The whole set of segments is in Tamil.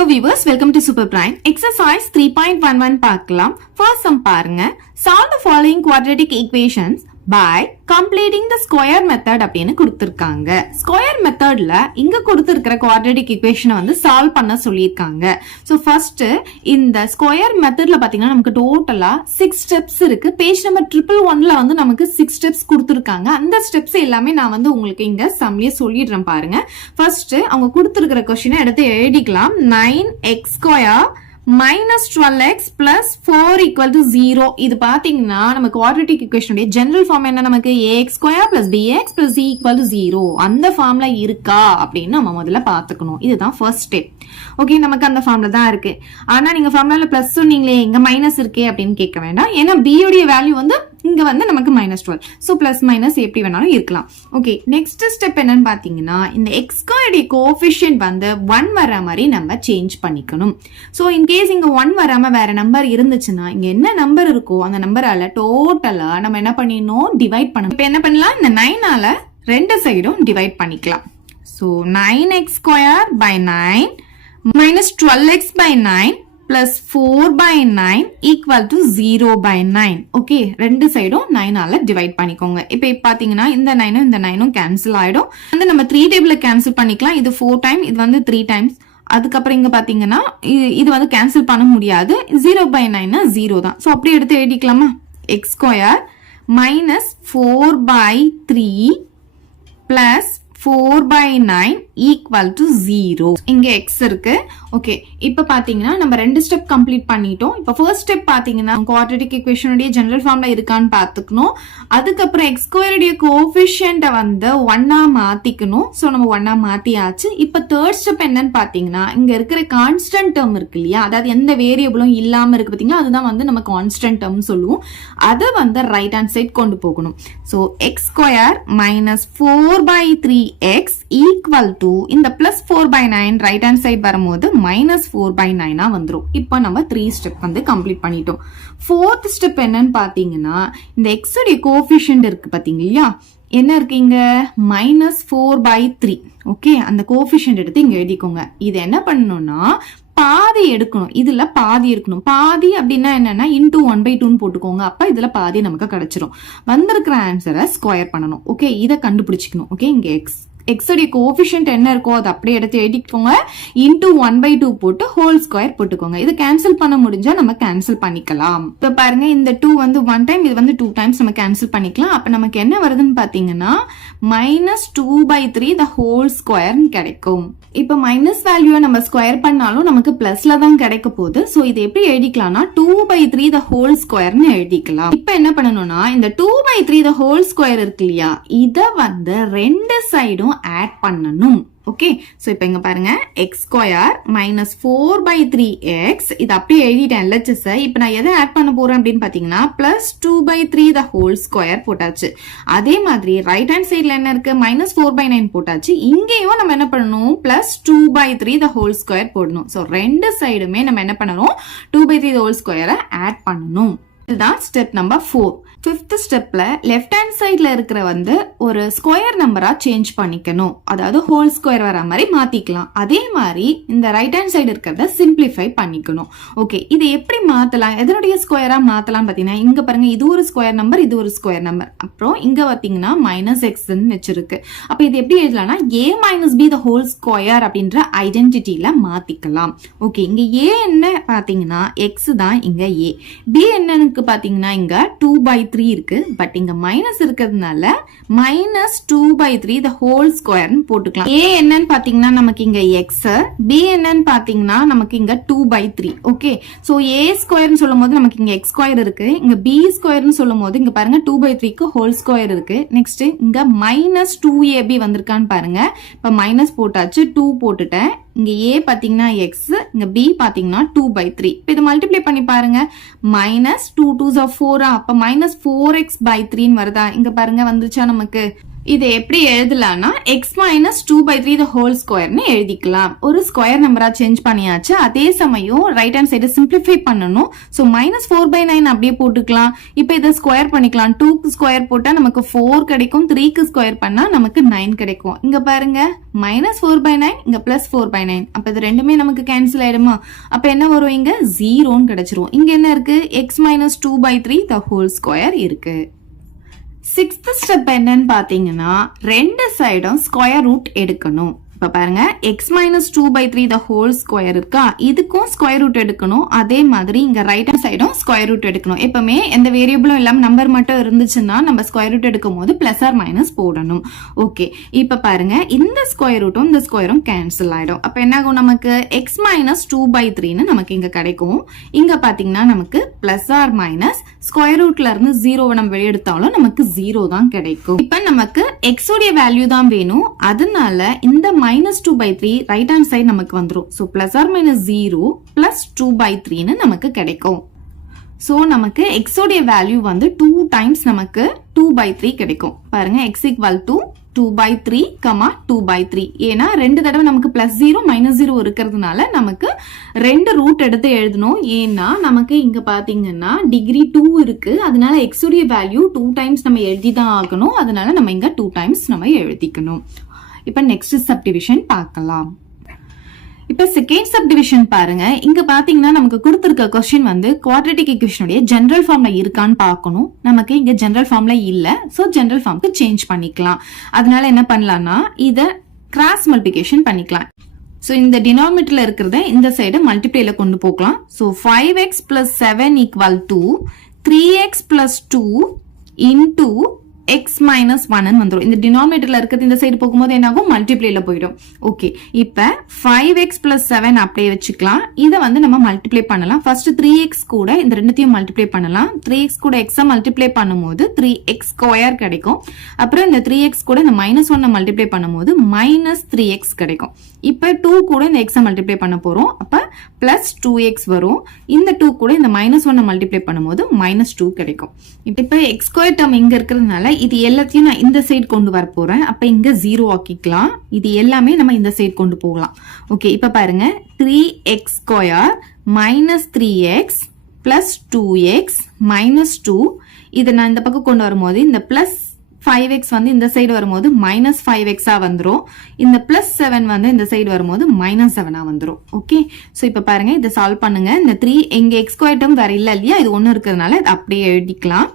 Hello viewers, welcome to Super Prime. Exercise 3.11 பார்க்கலாம். First sum பாருங்க. Solve the following quadratic equations by completing the square method அப்படின்னு கொடுத்திருக்காங்க. Square methodல இங்க கொடுத்திருக்கிற quadratic equation வந்து solve பண்ண சொல்லியிருக்காங்க. So first இந்த square methodல பாத்தீங்கன்னா நமக்கு டோட்டலா 6 steps இருக்கு. பேஜ் நம்பர் 111ல வந்து நமக்கு 6 steps கொடுத்திருக்காங்க. அந்த steps எல்லாமே நான் வந்து உங்களுக்கு இங்க சம்லயே சொல்லிடுறேன் பாருங்க. First அவங்க கொடுத்திருக்கிற क्वेश्चனை எடுத்து எழுதிக்கலாம். 9x square minus 12x plus 4 equal to 0. இது பாத்தீங்கன்னா நம்ம quadratic equation உடைய general form என்ன நமக்கு ax square plus bx plus c equal to 0. அந்த ஃபார்ம்ல இருக்கா அப்படின்னு நம்ம முதல்ல பாத்துக்கணும். இதுதான் first step. ஓகே, நமக்கு அந்த ஃபார்ம்ல தான் இருக்கு. ஆனா நீங்க ஃபார்முலால பிளஸ் சொன்னீங்களே, இங்க மைனஸ் இருக்கே அப்படின்னு கேட்க வேண்டாம். ஏன்னா b உடைய வேல்யூ வந்து இங்க வந்து நமக்கு -12. சோ பிளஸ் மைனஸ் எப்படி வேணாலும் இருக்கலாம். ஓகே, நெக்ஸ்ட் ஸ்டெப் என்னன்னு பாத்தீங்கன்னா இந்த x ஸ்கொயர்டைய கோஎஃபிஷியன்ட் வந்து 1 வர மாதிரி நம்ம சேஞ்ச் பண்ணிக்கணும். சோ இன் கேஸ் இங்க 1 வராம வேற நம்பர் இருந்துச்சுன்னா இங்க என்ன நம்பர் இருக்கோ அந்த நம்பரால டோட்டலா நம்ம என்ன பண்ணிடணும், டிவைட் பண்ணணும். இப்போ என்ன பண்ணலாம், இந்த 9ஆல ரெண்டு சைடும் டிவைட் பண்ணிக்கலாம். So 9x square by 9 minus 12x by 9 plus 4 by 9 equal to 0 by 9. Okay, ரெண்டு சைடும் 9ஆல டிவைட் பண்ணிக்கோங்க. இப்போ பாத்தீங்கன்னா இந்த 9ம் இந்த 9ம் கேன்சல் ஆயிடும். வந்து நம்ம 3 டேபிள்ல கேன்சல் பண்ணிக்கலாம். இது 4 டைம், இது வந்து 3 டைம்ஸ். அதுக்கப்புறம் இங்க பாத்தீங்கன்னா இது வந்து கேன்சல் பண்ண முடியாது. 0 by 9 0 தான். சோ அப்படியே எடுத்து எழுதிக்கலாமா, x square minus 4 by 3 plus 4 by 9 equal to 0. இங்க x இருக்கு. ஓகே, இப்ப பாத்தீங்கன்னா நம்ம ரெண்டு ஸ்டெப் கம்ப்ளீட் பண்ணிட்டோம். இப்ப ஃபர்ஸ்ட் ஸ்டெப் பாத்தீங்கன்னா குவாட்ரேட்டிக் ஈக்குவேஷன் உடைய ஜெனரல் ஃபார்ம்ல இருக்கான்னு பாத்துக்கணும். அதுக்கப்புறம் x ஸ்கொயர் உடைய கோஎஃபிஷியன்ட் வந்து 1ஆ மாத்திக்கணும். சோ நம்ம 1ஆ மாத்தியாச்சு. இப்ப தேர்ட் ஸ்டெப் என்னன்னு பாத்தீங்கன்னா இங்க இருக்கிற கான்ஸ்டன்ட் டேர்ம் இருக்கு இல்லையா, அதாவது எந்த வேரியபிளும் இல்லாம இருக்கு பாத்தீங்கன்னா, அதுதான் வந்து நம்ம கான்ஸ்டன்ட் டேர்ம் சொல்லுவோம். அதை வந்து ரைட் ஹேண்ட் சைட் கொண்டு போகணும். So x square minus 4 by 3x equal to இந்த plus 4 by 9 right hand side வரும்போது minus 4 by 9 வந்துரும். இப்போ நம்ம 3 ஸ்டெப் வந்து கம்ப்ளீட் பண்ணிட்டோம். ஃபோர்த் ஸ்டெப் என்னன்னு பாத்தீங்கன்னா இந்த x உடைய கோஎஃபிஷியன்ட் இருக்கு பாத்தீங்க இல்லையா, என்ன இருக்கு இங்க -4 by 3. ஓகே, அந்த கோஎஃபிஷியன்ட் எடுத்து இங்க எழுதிக்கோங்க. இது என்ன பண்ணணும்னா பாதி எடுக்கணும். இதுல பாதி இருக்கணும். பாதி அப்படின்னா என்னன்னா இன்டூ 1/2 போட்டுக்கோங்க. அப்ப இதுல பாதி நமக்கு கிடைச்சிரும். வந்திருக்கிற ஆன்சரை ஸ்கொயர் பண்ணணும். ஓகே, இதை கண்டுபிடிச்சிக்கணும். ஓகே, இங்க x உடைய கோஎஃபிஷியன்ட் என்ன இருக்கோ அதை அப்படியே எடுத்து எழுதிக்கோங்க. இன்டூ 1/2 போட்டு ஹோல் ஸ்கொயர் போட்டுக்கோங்க. இது கேன்சல் பண்ண முடிஞ்சா நம்ம கேன்சல் பண்ணிக்கலாம். இப்ப பாருங்க, இந்த 2 வந்து 1 டைம், இது வந்து 2 டைம்ஸ் நம்ம கேன்சல் பண்ணிக்கலாம். அப்ப நமக்கு என்ன வருதுன்னு பாத்தீங்கன்னா -2/3 the whole square கிடைக்கும். இப்ப மைனஸ் வேல்யூ நம்ம ஸ்கொயர் பண்ணாலும் நமக்கு பிளஸ்ல தான் கிடைக்க போகுது. சோ இது எப்படி எழுதிக்கலாம்னா 2/3 the whole squareன்னு எழுதிக்கலாம். இப்ப என்ன பண்ணணும்னா இந்த 2/3 the whole square இருக்கு இல்லையா, இத வந்து ரெண்டு சைடும் ஆட் பண்ணணும். ஓகே, சோ இப்போ இங்க பாருங்க x square minus 4 by 3x, இது அப்படியே எழுதிட்டேன் LHS. இப்போ நான் எதை ஆட் பண்ண போறேன் அப்படின்னு பாத்தீங்கன்னா plus 2/3 the whole square போட்டாச்சு. அதே மாதிரி ரைட் ஹேண்ட் சைட்ல என்ன இருக்கு, -4 by 9 போட்டாச்சு. இங்கேயும் நம்ம என்ன பண்ணணும், plus 2/3 the whole square போடணும். சோ ரெண்டு சைடுமே நம்ம என்ன பண்ணணும், 2/3 the whole square ஆட் பண்ணணும். இதுதான் ஸ்டெப் நம்பர் 4. ஃபிஃப்த் ஸ்டெப்ல லெஃப்ட் ஹேண்ட் சைட்ல இருக்கிற வந்து ஒரு ஸ்கொயர் நம்பரா சேஞ்ச் பண்ணிக்கணும். அதாவது ஹோல் ஸ்கொயர் வர மாதிரி மாத்திக்கலாம். அதே மாதிரி இந்த ரைட் ஹேண்ட் சைடு இருக்கிறத சிம்பிளிஃபை பண்ணிக்கணும். ஓகே, இது எப்படி மாத்தலாம், எதனுடைய ஸ்கொயரா மாத்தலாம் பாத்தீங்கன்னா இங்க பாருங்க, இது ஒரு ஸ்கொயர் நம்பர், இது ஒரு ஸ்கொயர் நம்பர். அப்புறம் இங்க பாத்தீங்கன்னா -x வச்சிருக்கு. அப்ப இது எப்படி எழுதலாம்னா a minus b the whole square அப்படின்ற ஐடென்டிட்டியில மாத்திக்கலாம். ஓகே, இங்க a என்ன பாத்தீங்கன்னா x தான், இங்க a. b என்னன்னு பாத்தீங்கன்னா இங்க 2/3 இருக்கு. பட் இங்க மைனஸ் இருக்கிறதுனால -2/3 the whole square போட்டுக்கலாம். a என்னன்னு பாத்தீங்கன்னா நமக்கு இங்க x, b என்னன்னு பாத்தீங்கன்னா நமக்கு இங்க 2/3. ஓகே, சோ a ஸ்கொயர்னு சொல்லும்போது நமக்கு இங்க x ஸ்கொயர் இருக்கு. இங்க b ஸ்கொயர்னு சொல்லும்போது இங்க பாருங்க 2/3க்கு ஹோல் ஸ்கொயர் இருக்கு. நெக்ஸ்ட் இங்க -2ab வந்திருக்கான்னு பாருங்க. இப்ப மைனஸ் போட்டாச்சு, 2 போட்டுட்டேன். இங்க a பாத்தீங்கன்னா x, இங்க b பாத்தீங்கன்னா 2/3. இப்ப இது மல்டிப்ளை பண்ணி பாருங்க, -2 2s are 4. அப்ப -4x/3 வருதா, இங்க பாருங்க வந்துருச்சா நமக்கு. இதை எப்படி எழுதலாம்னா எக்ஸ் மைனஸ் 2/3 த ஹோல் ஸ்கொயர்னு எழுதிக்கலாம். ஒரு ஸ்கொயர் நம்பரா சேஞ்ச் பண்ணியாச்சு. அதே சமயம் ரைட் ஹேண்ட் சைடு சிம்பிளிஃபை பண்ணணும். ஸோ -4/9 அப்படியே போட்டுக்கலாம். இப்போ இதை ஸ்கொயர் பண்ணிக்கலாம். 2க்கு ஸ்கொயர் போட்டா நமக்கு 4 கிடைக்கும். 3க்கு ஸ்கொயர் பண்ணா நமக்கு 9 கிடைக்கும். இங்க பாருங்க -4/9 இங்க +4/9. அப்ப இது ரெண்டுமே நமக்கு கேன்சல் ஆயிடுமா? அப்ப என்ன வரும்? இங்க 0ன்னு கிடைச்சிரும். இங்க என்ன இருக்கு? X minus 2/3 the whole square இருக்கு. 6th ஸ்டெப் என்னன்னு பாத்தீங்கன்னா ரெண்டு சைடும் ஸ்கொயர் ரூட் எடுக்கணும். இப்ப பாருங்க X minus 2/3 the whole square இருக்கா, இதுக்கும் ஸ்கொயர் ரூட் எடுக்கணும். அதே மாதிரி இங்க ரைட் ஹேண்ட் சைடும் ஸ்கொயர் ரூட் எடுக்கணும். எப்பவுமே எந்த வேரியபிளும் இல்லாம நம்பர் மட்டும் இருந்துச்சுன்னா நம்ம ஸ்கொயர் ரூட் எடுக்கும் போது பிளஸ் ஆர் மைனஸ் போடணும். ஓகே, இப்ப பாருங்க இந்த ஸ்கொயர் ரூட்டும் இந்த ஸ்கொயரும் கேன்சல் ஆயிடும். அப்ப என்ன ஆகும்? நமக்கு எக்ஸ் மைனஸ் 2/3 நமக்கு இங்க கிடைக்கும். இங்க பாத்தீங்கன்னா நமக்கு பிளஸ் ஆர் மைனஸ் ஸ்கொயர் ரூட்ல இருந்து 0 நம்ம வெளியெடுத்தாலும் நமக்கு 0 தான் கிடைக்கும். இப்ப நமக்கு எக்ஸ் உடைய வேல்யூ தான் வேணும். அதனால இந்த -2/3 ரைட் ஹேண்ட் சைடு நமக்கு வந்துரும். So plus or minus 0 plus 2/3 நமக்கு கிடைக்கும். சோ நமக்கு x உடைய வேல்யூ வந்து 2 டைம்ஸ் நமக்கு 2/3 கிடைக்கும். பாருங்க x ஈக்குவல் டு 2/3, 2/3. ஏன்னா ரெண்டு தடவை நமக்கு +0 -0 இருக்கிறதுனால நமக்கு ரெண்டு ரூட் எடுத்து எழுதணும். ஏன்னா நமக்கு இங்க பாத்தீங்கன்னா டிகிரி 2 இருக்கு. அதனால x உடைய வேல்யூ 2 டைம்ஸ் நம்ம எழுதி தான் ஆகணும். அதனால நம்ம இங்க 2 டைம்ஸ் நம்ம எழுதிக்கணும். இப்ப நெக்ஸ்ட் சப்டிவிஷன் பார்க்கலாம். இப்ப செகண்ட் சப்டிவிஷன் பாருங்க. இங்க பாத்தீங்கன்னா நமக்கு கொடுத்திருக்க क्वेश्चन வந்து குவாட்ரேட்டிக் ஈக்குவேஷனுடைய ஜெனரல் ஃபார்ம்ல இருக்கான்னு பார்க்கணும். நமக்கு இங்க ஜெனரல் ஃபார்ம்ல இல்ல. சோ ஜெனரல் ஃபார்ம்க்கு சேஞ்ச் பண்ணிக்கலாம். அதனால என்ன பண்ணலாம்னா இத கிராஸ் மல்டிப்ளிகேஷன் பண்ணிக்கலாம். சோ இந்த டினாமினேட்டர்ல இருக்கிறத இந்த சைடு மல்டிப்ளைல கொண்டு போகலாம். So 5x + 7 = 3x + 2 into x minus 1 வந்துரும். இந்த டினாமினேட்டர்ல இருக்கிறது இந்த சைடு போகும்போது என்ன ஆகும்? மல்டிப்ளைல போயிடும். ஓகே, இப்ப 5x + 7 அப்படியே வச்சுக்கலாம். இத வந்து நம்ம மல்டிப்ளை பண்ணலாம். ஃபர்ஸ்ட் 3x கூட இந்த ரெண்டுத்தையும் மல்டிப்ளை பண்ணலாம். 3x கூட x மல்டிப்ளை பண்ணும்போது 3x² கிடைக்கும். அப்புறம் இந்த 3x கூட இந்த -1 மல்டிப்ளை பண்ணும்போது -3x கிடைக்கும். இப்ப 2 கூட இந்த x மல்டிப்ளை பண்ண போறோம். அப்ப +2x வரும். இந்த 2 கூட இந்த -1 மல்டிப்ளை பண்ணும்போது -2 கிடைக்கும். இப்ப x² டேர்ம் இங்க இருக்கிறதுனால இது எல்லாத்தையும் நான் இந்த சைடு கொண்டு வர போறேன். அப்ப இங்க 0 ஆக்கிக்கலாம். இது எல்லாமே நம்ம இந்த சைடு கொண்டு போகலாம். ஓகே, இப்ப பாருங்க 3x² - 3x + 2x - 2. இதை நான் இந்த பக்கம் கொண்டு வரும்போது இந்த +5x வந்து இந்த சைடு வரும்போது -5x வந்துரும். இந்த +7 வந்து இந்த சைடு வரும்போது -7 வந்துரும். ஓகே, சோ இப்ப பாருங்க இதை சால்வ் பண்ணுங்க. இந்த 3 எங்க x² டேர்ம் வேற இல்ல இல்லையா, இது ஒண்ணு இருக்கிறதுனால அப்படியே எழுதிக்கலாம்.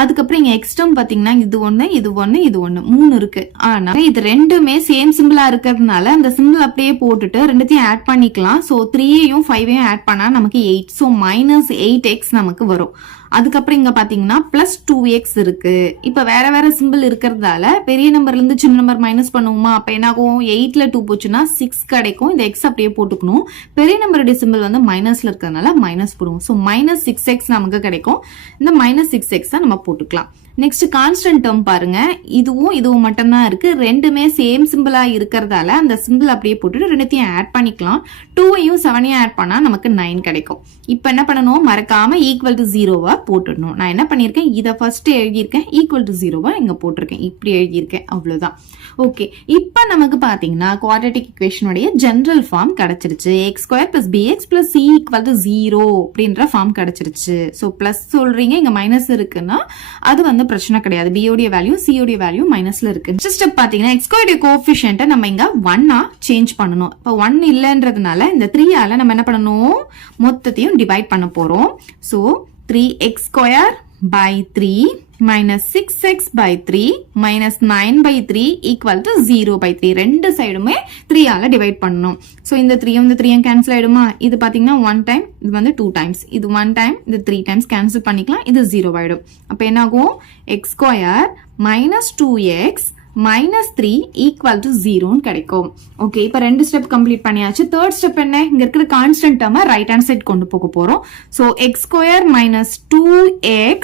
அதுக்கப்புறம் இங்க எக்ஸ் டேர்ம் பாத்தீங்கன்னா இது ஒண்ணு இது ஒண்ணு இது ஒண்ணு 3 இருக்கு. ஆனா இது ரெண்டுமே சேம் சிம்பிளா இருக்கிறதுனால அந்த சிம்பிள் அப்படியே போட்டுட்டு ரெண்டுத்தையும் ஆட் பண்ணிக்கலாம். சோ 3யையும் 5யையும் ஆட் பண்ணா நமக்கு 8. சோ -8x நமக்கு வரும். அதுக்கப்புறம் இங்க பாத்தீங்கன்னா +2x இருக்கு. இப்ப வேற வேற சிம்பிள் இருக்கிறதால பெரிய நம்பர்ல இருந்து சின்ன நம்பர் மைனஸ் பண்ணுவோமா? அப்ப என்ன ஆகும்? 8ல 2 போச்சுன்னா 6 கிடைக்கும். இந்த x அப்படியே போட்டுக்கணும். பெரிய நம்பருடைய சிம்பிள் வந்து மைனஸ்ல இருக்கிறதுனால மைனஸ் போடுவோம். சோ -6x நமக்கு கிடைக்கும். இந்த -6x தான் நம்ம போட்டுக்கலாம். நெக்ஸ்ட் கான்ஸ்டன்ட் டேர்ம் பாருங்க. இதுவும் மட்டும் தான் இருக்கு. ரெண்டுமே சேம் சிம்பிளா இருக்கிறதால அந்த சிம்பிள் அப்படியே போட்டுட்டு ரெண்டுத்தையும் ஆட் பண்ணிக்கலாம். 2யும் 7யும் ஆட் பண்ணா நமக்கு 9 கிடைக்கும். இப்ப என்ன பண்ணணும்? மறக்காம =0 போட்டுடணும். நான் என்ன பண்ணிருக்கேன்? இதை ஃபர்ஸ்ட் எழுதியிருக்கேன். =0 இங்க போட்டிருக்கேன். இப்படி எழுதியிருக்கேன். அவ்வளவுதான். ஓகே, இப்ப நமக்கு பாத்தீங்கன்னா குவாட்ரேட்டிக் ஈக்குவேஷனுடைய ஜெனரல் ஃபார்ம் கிடைச்சிருச்சு. x² + bx + c = 0 அப்படின்ற ஃபார்ம் கிடைச்சிருச்சு. சோ பிளஸ் சொல்றீங்க, இங்க மைனஸ் இருக்குன்னா அது வந்து பிரச்சனை கிடையாது. b உடைய வேல்யூ c உடைய வேல்யூ மைனஸ்ல இருக்கு. நெக்ஸ்ட் ஸ்டெப் பாத்தீங்கன்னா x² உடைய கோஎஃபிஷியன்ட் நம்ம இங்க 1 சேஞ்ச் பண்ணனும். இப்ப 1 இல்லன்றதுனால இந்த 3 ஆல நம்ம என்ன பண்ணனும்? மொத்தத்தையும் டிவைட் பண்ண போறோம். So 3x² / 3 - 6x/3 - 9/3 = 0/3. ரெண்டு சைடுமே 3 ஆல டிவைட் பண்ணணும். சோ இந்த 3யும் இந்த 3யும் கேன்சல் ஆயிடுமா? இது பாத்தீங்கன்னா 1 டைம், இது வந்து 2 டைம்ஸ், இது 1 டைம், இது 3 டைம்ஸ் கேன்சல் பண்ணிக்கலாம். இது 0 ஆயிடும். அப்ப என்ன ஆகும்? x² - 2x -3 = 0 கிடைக்கும். ஓகே, இப்ப ரெண்டு ஸ்டெப் கம்ப்ளீட் பண்ணியாச்சு. தேர்ட் ஸ்டெப் என்ன? இங்க இருக்கிற கான்ஸ்டன்ட் டேர்மை ரைட் ஹேண்ட் சைடு கொண்டு போக போறோம். சோ x² - 2x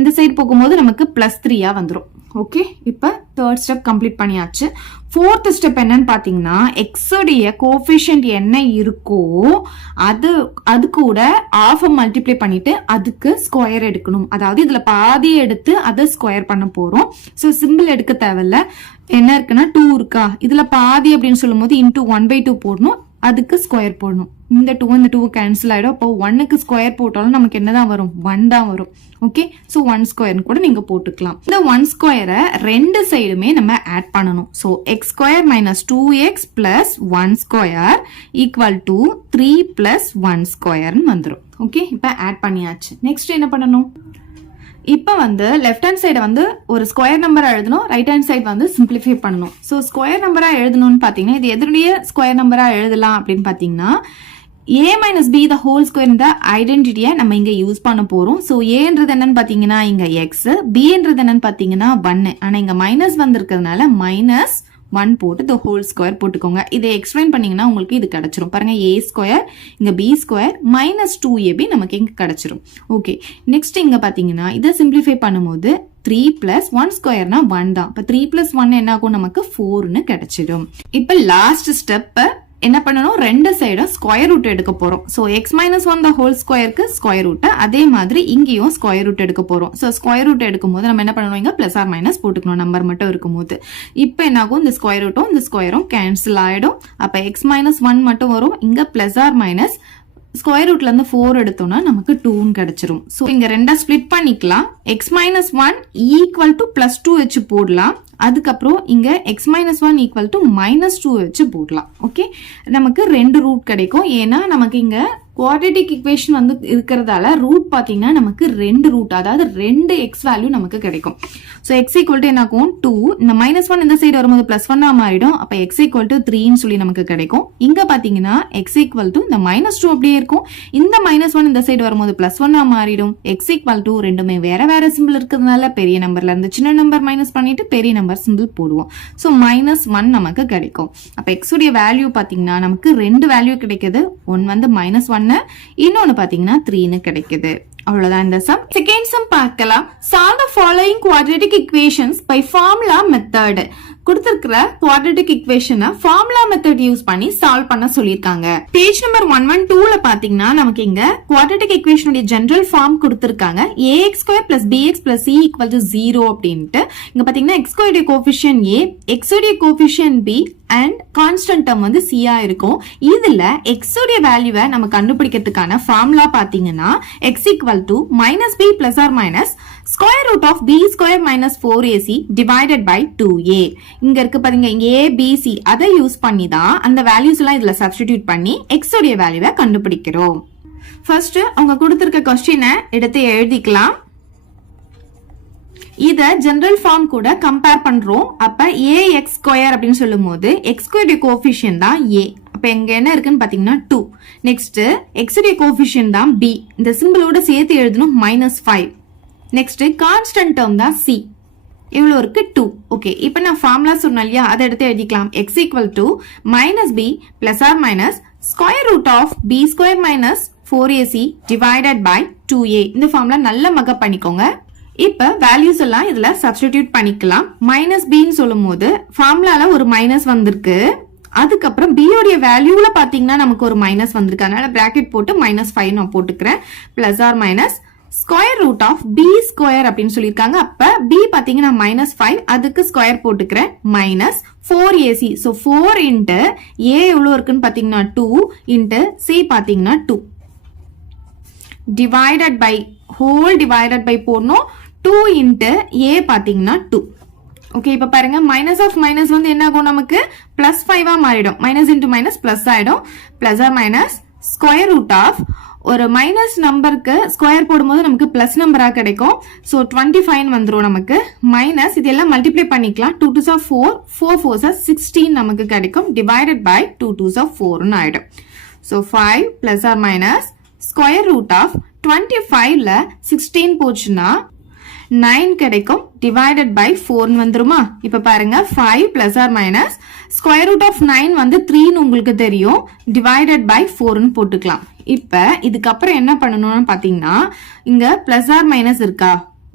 இந்த சைடு போகும்போது நமக்கு +3 வந்துரும். ஓகே, இப்ப தேர்ட் ஸ்டெப் கம்ப்ளீட் பண்ணியாச்சு. ஃபோர்த் ஸ்டெப் என்னன்னு பாத்தீங்கன்னா எக்ஸோடைய கோஎஃபிஷியன்ட் என்ன இருக்கோ அது கூட ஆஃப் மல்டிப்ளை பண்ணிட்டு அதுக்கு ஸ்கொயர் எடுக்கணும். அதாவது இதுல பாதி எடுத்து அதை ஸ்கொயர் பண்ண போறோம். ஸோ சிம்பிள் எடுக்க தேவையில்ல. என்ன இருக்குன்னா 2 இருக்கா, இதுல பாதி அப்படின்னு சொல்லும் போது இன்டூ 1/2 போடணும், அதுக்கு ஸ்கொயர் போடணும். இந்த 2 கேன்சல் ஆயிடும். அப்போ 1க்கு ஸ்கொயர் போட்டாலும் நமக்கு என்னதான் வரும், 1 தான் வரும். ஓகே, ஸோ 1 ஸ்கொயர் கூட நீங்க போட்டுக்கலாம். இந்த 1 ஸ்கொயரை ரெண்டு சைடுமே நம்ம ஆட் பண்ணணும். So x square minus 2x plus 1 square equal to 3 plus 1 ஸ்கொயர்னு வந்துடும். ஓகே, இப்போ ஆட் பண்ணியாச்சு. நெக்ஸ்ட் என்ன பண்ணணும், இப்போ லெஃப்ட் ஹேண்ட் சைடை ஒரு ஸ்கொயர் நம்பரா எழுதணும், ரைட் ஹேண்ட் சைடு சிம்பிளிஃபை பண்ணணும். ஸோ ஸ்கொயர் நம்பரா எழுதணும்னு பார்த்தீங்கன்னா இது எதனுடைய ஸ்கொயர் நம்பரா எழுதலாம் அப்படின்னு பார்த்தீங்கன்னா a minus b the whole square இந்த ஐடென்டிட்டியை நம்ம இங்க யூஸ் பண்ண போறோம். ஸோ ஏன்றது என்னன்னு பார்த்தீங்கன்னா இங்க x, bன்றது என்னன்னு பார்த்தீங்கன்னா 1. ஆனால் இங்க மைனஸ் வந்திருக்கிறதுனால மைனஸ் 1 போட்டு the whole square போட்டுக்கோங்க. இதை எக்ஸ்பிளைன் பண்ணீங்கன்னா உங்களுக்கு இது கிடைச்சிரும். பாருங்க, a ஸ்கொயர் இங்க b ஸ்கொயர் மைனஸ் 2ab நமக்கு இங்க கிடைச்சிரும். ஓகே, நெக்ஸ்ட் இங்க பாத்தீங்கன்னா இதை சிம்பிளிஃபை பண்ணும்போது 3 பிளஸ் 1 ஸ்கொயர்னா 1 தான். இப்போ 3 பிளஸ் 1 என்ன ஆகும், நமக்கு 4ன்னு கிடைச்சிடும். இப்போ லாஸ்ட் ஸ்டெப் என்ன பண்ணணும், ரெண்டு சைடும் ஸ்கொயர் ரூட் எடுக்க போறோம். So x minus 1 the whole ஸ்கொயருக்கு ஸ்கொயர் ரூட், அதே மாதிரி இங்கேயும் ஸ்கொயர் ரூட் எடுக்க போறோம். ஸோ ஸ்கொயர் ரூட் எடுக்கும் போது நம்ம என்ன பண்ணணும், இங்க பிளஸ் ஆர் மைனஸ் போட்டுக்கணும் நம்பர் மட்டும் இருக்கும் போது. இப்போ என்ன ஆகும், இந்த ஸ்கொயர் ரூட்டும் இந்த ஸ்கொயரும் கேன்சல் ஆயிடும். அப்ப எக்ஸ் மைனஸ் 1 மட்டும் வரும். இங்க பிளஸ் ஆர் மைனஸ் ஸ்கொயர் ரூட்ல இருந்து 4 எடுத்தோம்னா நமக்கு 2 கிடைச்சிரும். ஸோ இங்க ரெண்டா ஸ்பிளிட் பண்ணிக்கலாம். X minus 1 equal to plus 2 வச்சு போடலாம். அதுக்கப்புறம் இங்க X minus 1 equal to minus 2 வச்சு போடலாம். ஓகே, நமக்கு 2 ரூட் கிடைக்கும். ஏன்னா நமக்கு இங்க குவாட்ரேட்டிக் ஈக்குவேஷன் இருக்கிறதால ரூட் பாத்தீங்கன்னா நமக்கு 2 ரூட், அதாவது 2 எக்ஸ் வேல்யூ நமக்கு கிடைக்கும். ஸோ எக்ஸ் ஈக்குவல் டு என்ன ஆகும், 2. இந்த மைனஸ் 1 இந்த சைடு வரும்போது பிளஸ் 1 மாறிடும். அப்ப எக்ஸ் ஈக்குவல் டு 3ன்னு சொல்லி நமக்கு கிடைக்கும். இங்க பாத்தீங்கன்னா எக்ஸ் ஈக்குவல் டு இந்த மைனஸ் 2 அப்படியே இருக்கும். இந்த மைனஸ் 1 இந்த சைடு வரும்போது பிளஸ் 1 மாறிடும். எக்ஸ் ஈக்குவல் டு ரெண்டுமே வேற வேற சிம்பிள் இருக்கிறதுனால பெரிய நம்பர்ல இருந்து சின்ன நம்பர் மைனஸ் பண்ணிட்டு பெரிய நம்பர் சிம்பிள் போடுவோம். ஸோ மைனஸ் 1 நமக்கு கிடைக்கும். அப்ப எக்ஸ் உடைய வேல்யூ பாத்தீங்கன்னா நமக்கு 2 வேல்யூ கிடைக்குது. ஒன் மைனஸ் 1, இன்னொன்னு பாத்தீங்கன்னா 3ன்னு கிடைக்குது. அவ்வளவுதான் இந்த சம். செகண்ட் சம் பார்க்கலாம். Solve the following quadratic equations by formula method. கொடுத்திருக்கிற quadratic equation formula method use பண்ணி சால்வ் பண்ண சொல்லிருக்காங்க. பேஜ் நம்பர் 112ல பாத்தீங்கன்னா நமக்கு இங்க quadratic equation உடைய ஜெனரல் ஃபார்ம் கொடுத்திருக்காங்க. ax² + bx + c = 0 அப்படின்ட்டு. இங்க பாத்தீங்கன்னா x உடைய கோஎஃபிஷியன்ட் a, x உடைய coefficient b and constant term c ஆ இருக்கும். இதுல x உடைய வேல்யூவை நம்ம கண்டுபிடிக்கிறதுக்கான ஃபார்முலா பாத்தீங்கன்னா x = -b ± square root of b square minus 4ac divided by 2a. இங்க இருக்கு பாருங்க, a b c அதை யூஸ் பண்ணி தான் அந்த வேல்யூஸ் எல்லாம் இதுல சப்ஸ்டிடியூட் பண்ணி x உடைய வேல்யூவை கண்டுபிடிக்கிறோம். ஃபர்ஸ்ட் அவங்க கொடுத்திருக்க क्वेश्चனை எடுத்து எழுதிக்கலாம். இத ஜெனரல் ஃபார்ம் கூட கம்பேர் பண்றோம். அப்ப ax² அப்படின்னு சொல்லும்போது x உடைய கோஎஃபிஷியன்ட் தான் a. அப்ப எங்க என்ன இருக்குன்னு பாத்தீங்கன்னா 2. நெக்ஸ்ட் x உடைய கோஎஃபிஷியன்ட் தான் b. இந்த சிம்பிளோட சேர்த்து எழுதணும் -5. நெக்ஸ்ட் கான்ஸ்டன்ட் டேர்ம் தான் c. எவ்வளவு இருக்கு 2. ஓகே, இப்போ நான் ஃபார்முலா சொன்னேன் இல்லையா, அதை எடுத்து எழுதிக்கலாம். x = -b ± square root of b square minus 4ac divided by 2a. இந்த ஃபார்முலா நல்ல மக பண்ணிக்கோங்க. இப்ப வேல்யூஸ் எல்லாம் இதுல சப்ஸ்டிடியூட் பண்ணிக்கலாம். -bன்னு சொல்லும் போது ஃபார்முலால ஒரு மைனஸ் வந்திருக்கு. அதுக்கப்புறம் b உடைய வேல்யூல பாத்தீங்கன்னா நமக்கு ஒரு மைனஸ் வந்திருக்கு. அதனால பிராக்கெட் போட்டு -5 நான் போட்டுக்கிறேன். Plus or minus square root of b square அப்படின்னு சொல்லியிருக்காங்க. அப்ப b பாத்தீங்கன்னா -5, அதுக்கு ஸ்கொயர் போட்டுக்கிறேன் -4ac. ஸோ 4 இன்ட்டு a எவ்வளவு இருக்குன்னு பாத்தீங்கன்னா 2 இன்ட்டு c பாத்தீங்கன்னா 2 divided by whole divided by போடணும். 2 இன்ட்டு a பாத்தீங்கன்னா 2. ஓகே, இப்ப பாருங்க மைனஸ் ஆஃப் மைனஸ் என்ன ஆகும், நமக்கு +5 மாறிடும். மைனஸ் இன்டு மைனஸ் பிளஸ் ஆயிடும். Plus or minus square root of ஒரு மைனஸ் நம்பருக்கு ஸ்கொயர் போடும்போது நமக்கு பிளஸ் நம்பரா கிடைக்கும். ஸோ 25 வந்துடும் நமக்கு. மைனஸ் இதெல்லாம் மல்டிப்ளை பண்ணிக்கலாம். 2 2s are 4, 4 4s are 16 நமக்கு கிடைக்கும். டிவைடட் பை 2 2s are 4 ஆயிடும். So 5 plus or minus square root of 25ல 16 போச்சுன்னா 9 கிடைக்கும். டிவைடட் பை 4 வந்துருமா? இப்ப பாருங்க 5 plus or minus square root of 9 3ன்னு உங்களுக்கு தெரியும். டிவைடட் பை 4ன்னு போட்டுக்கலாம். இப்ப இதுக்கப்புறம் என்ன பண்ணணும்னு பாத்தீங்கன்னா இங்க பிளஸ் ஆர் மைனஸ் இருக்கா,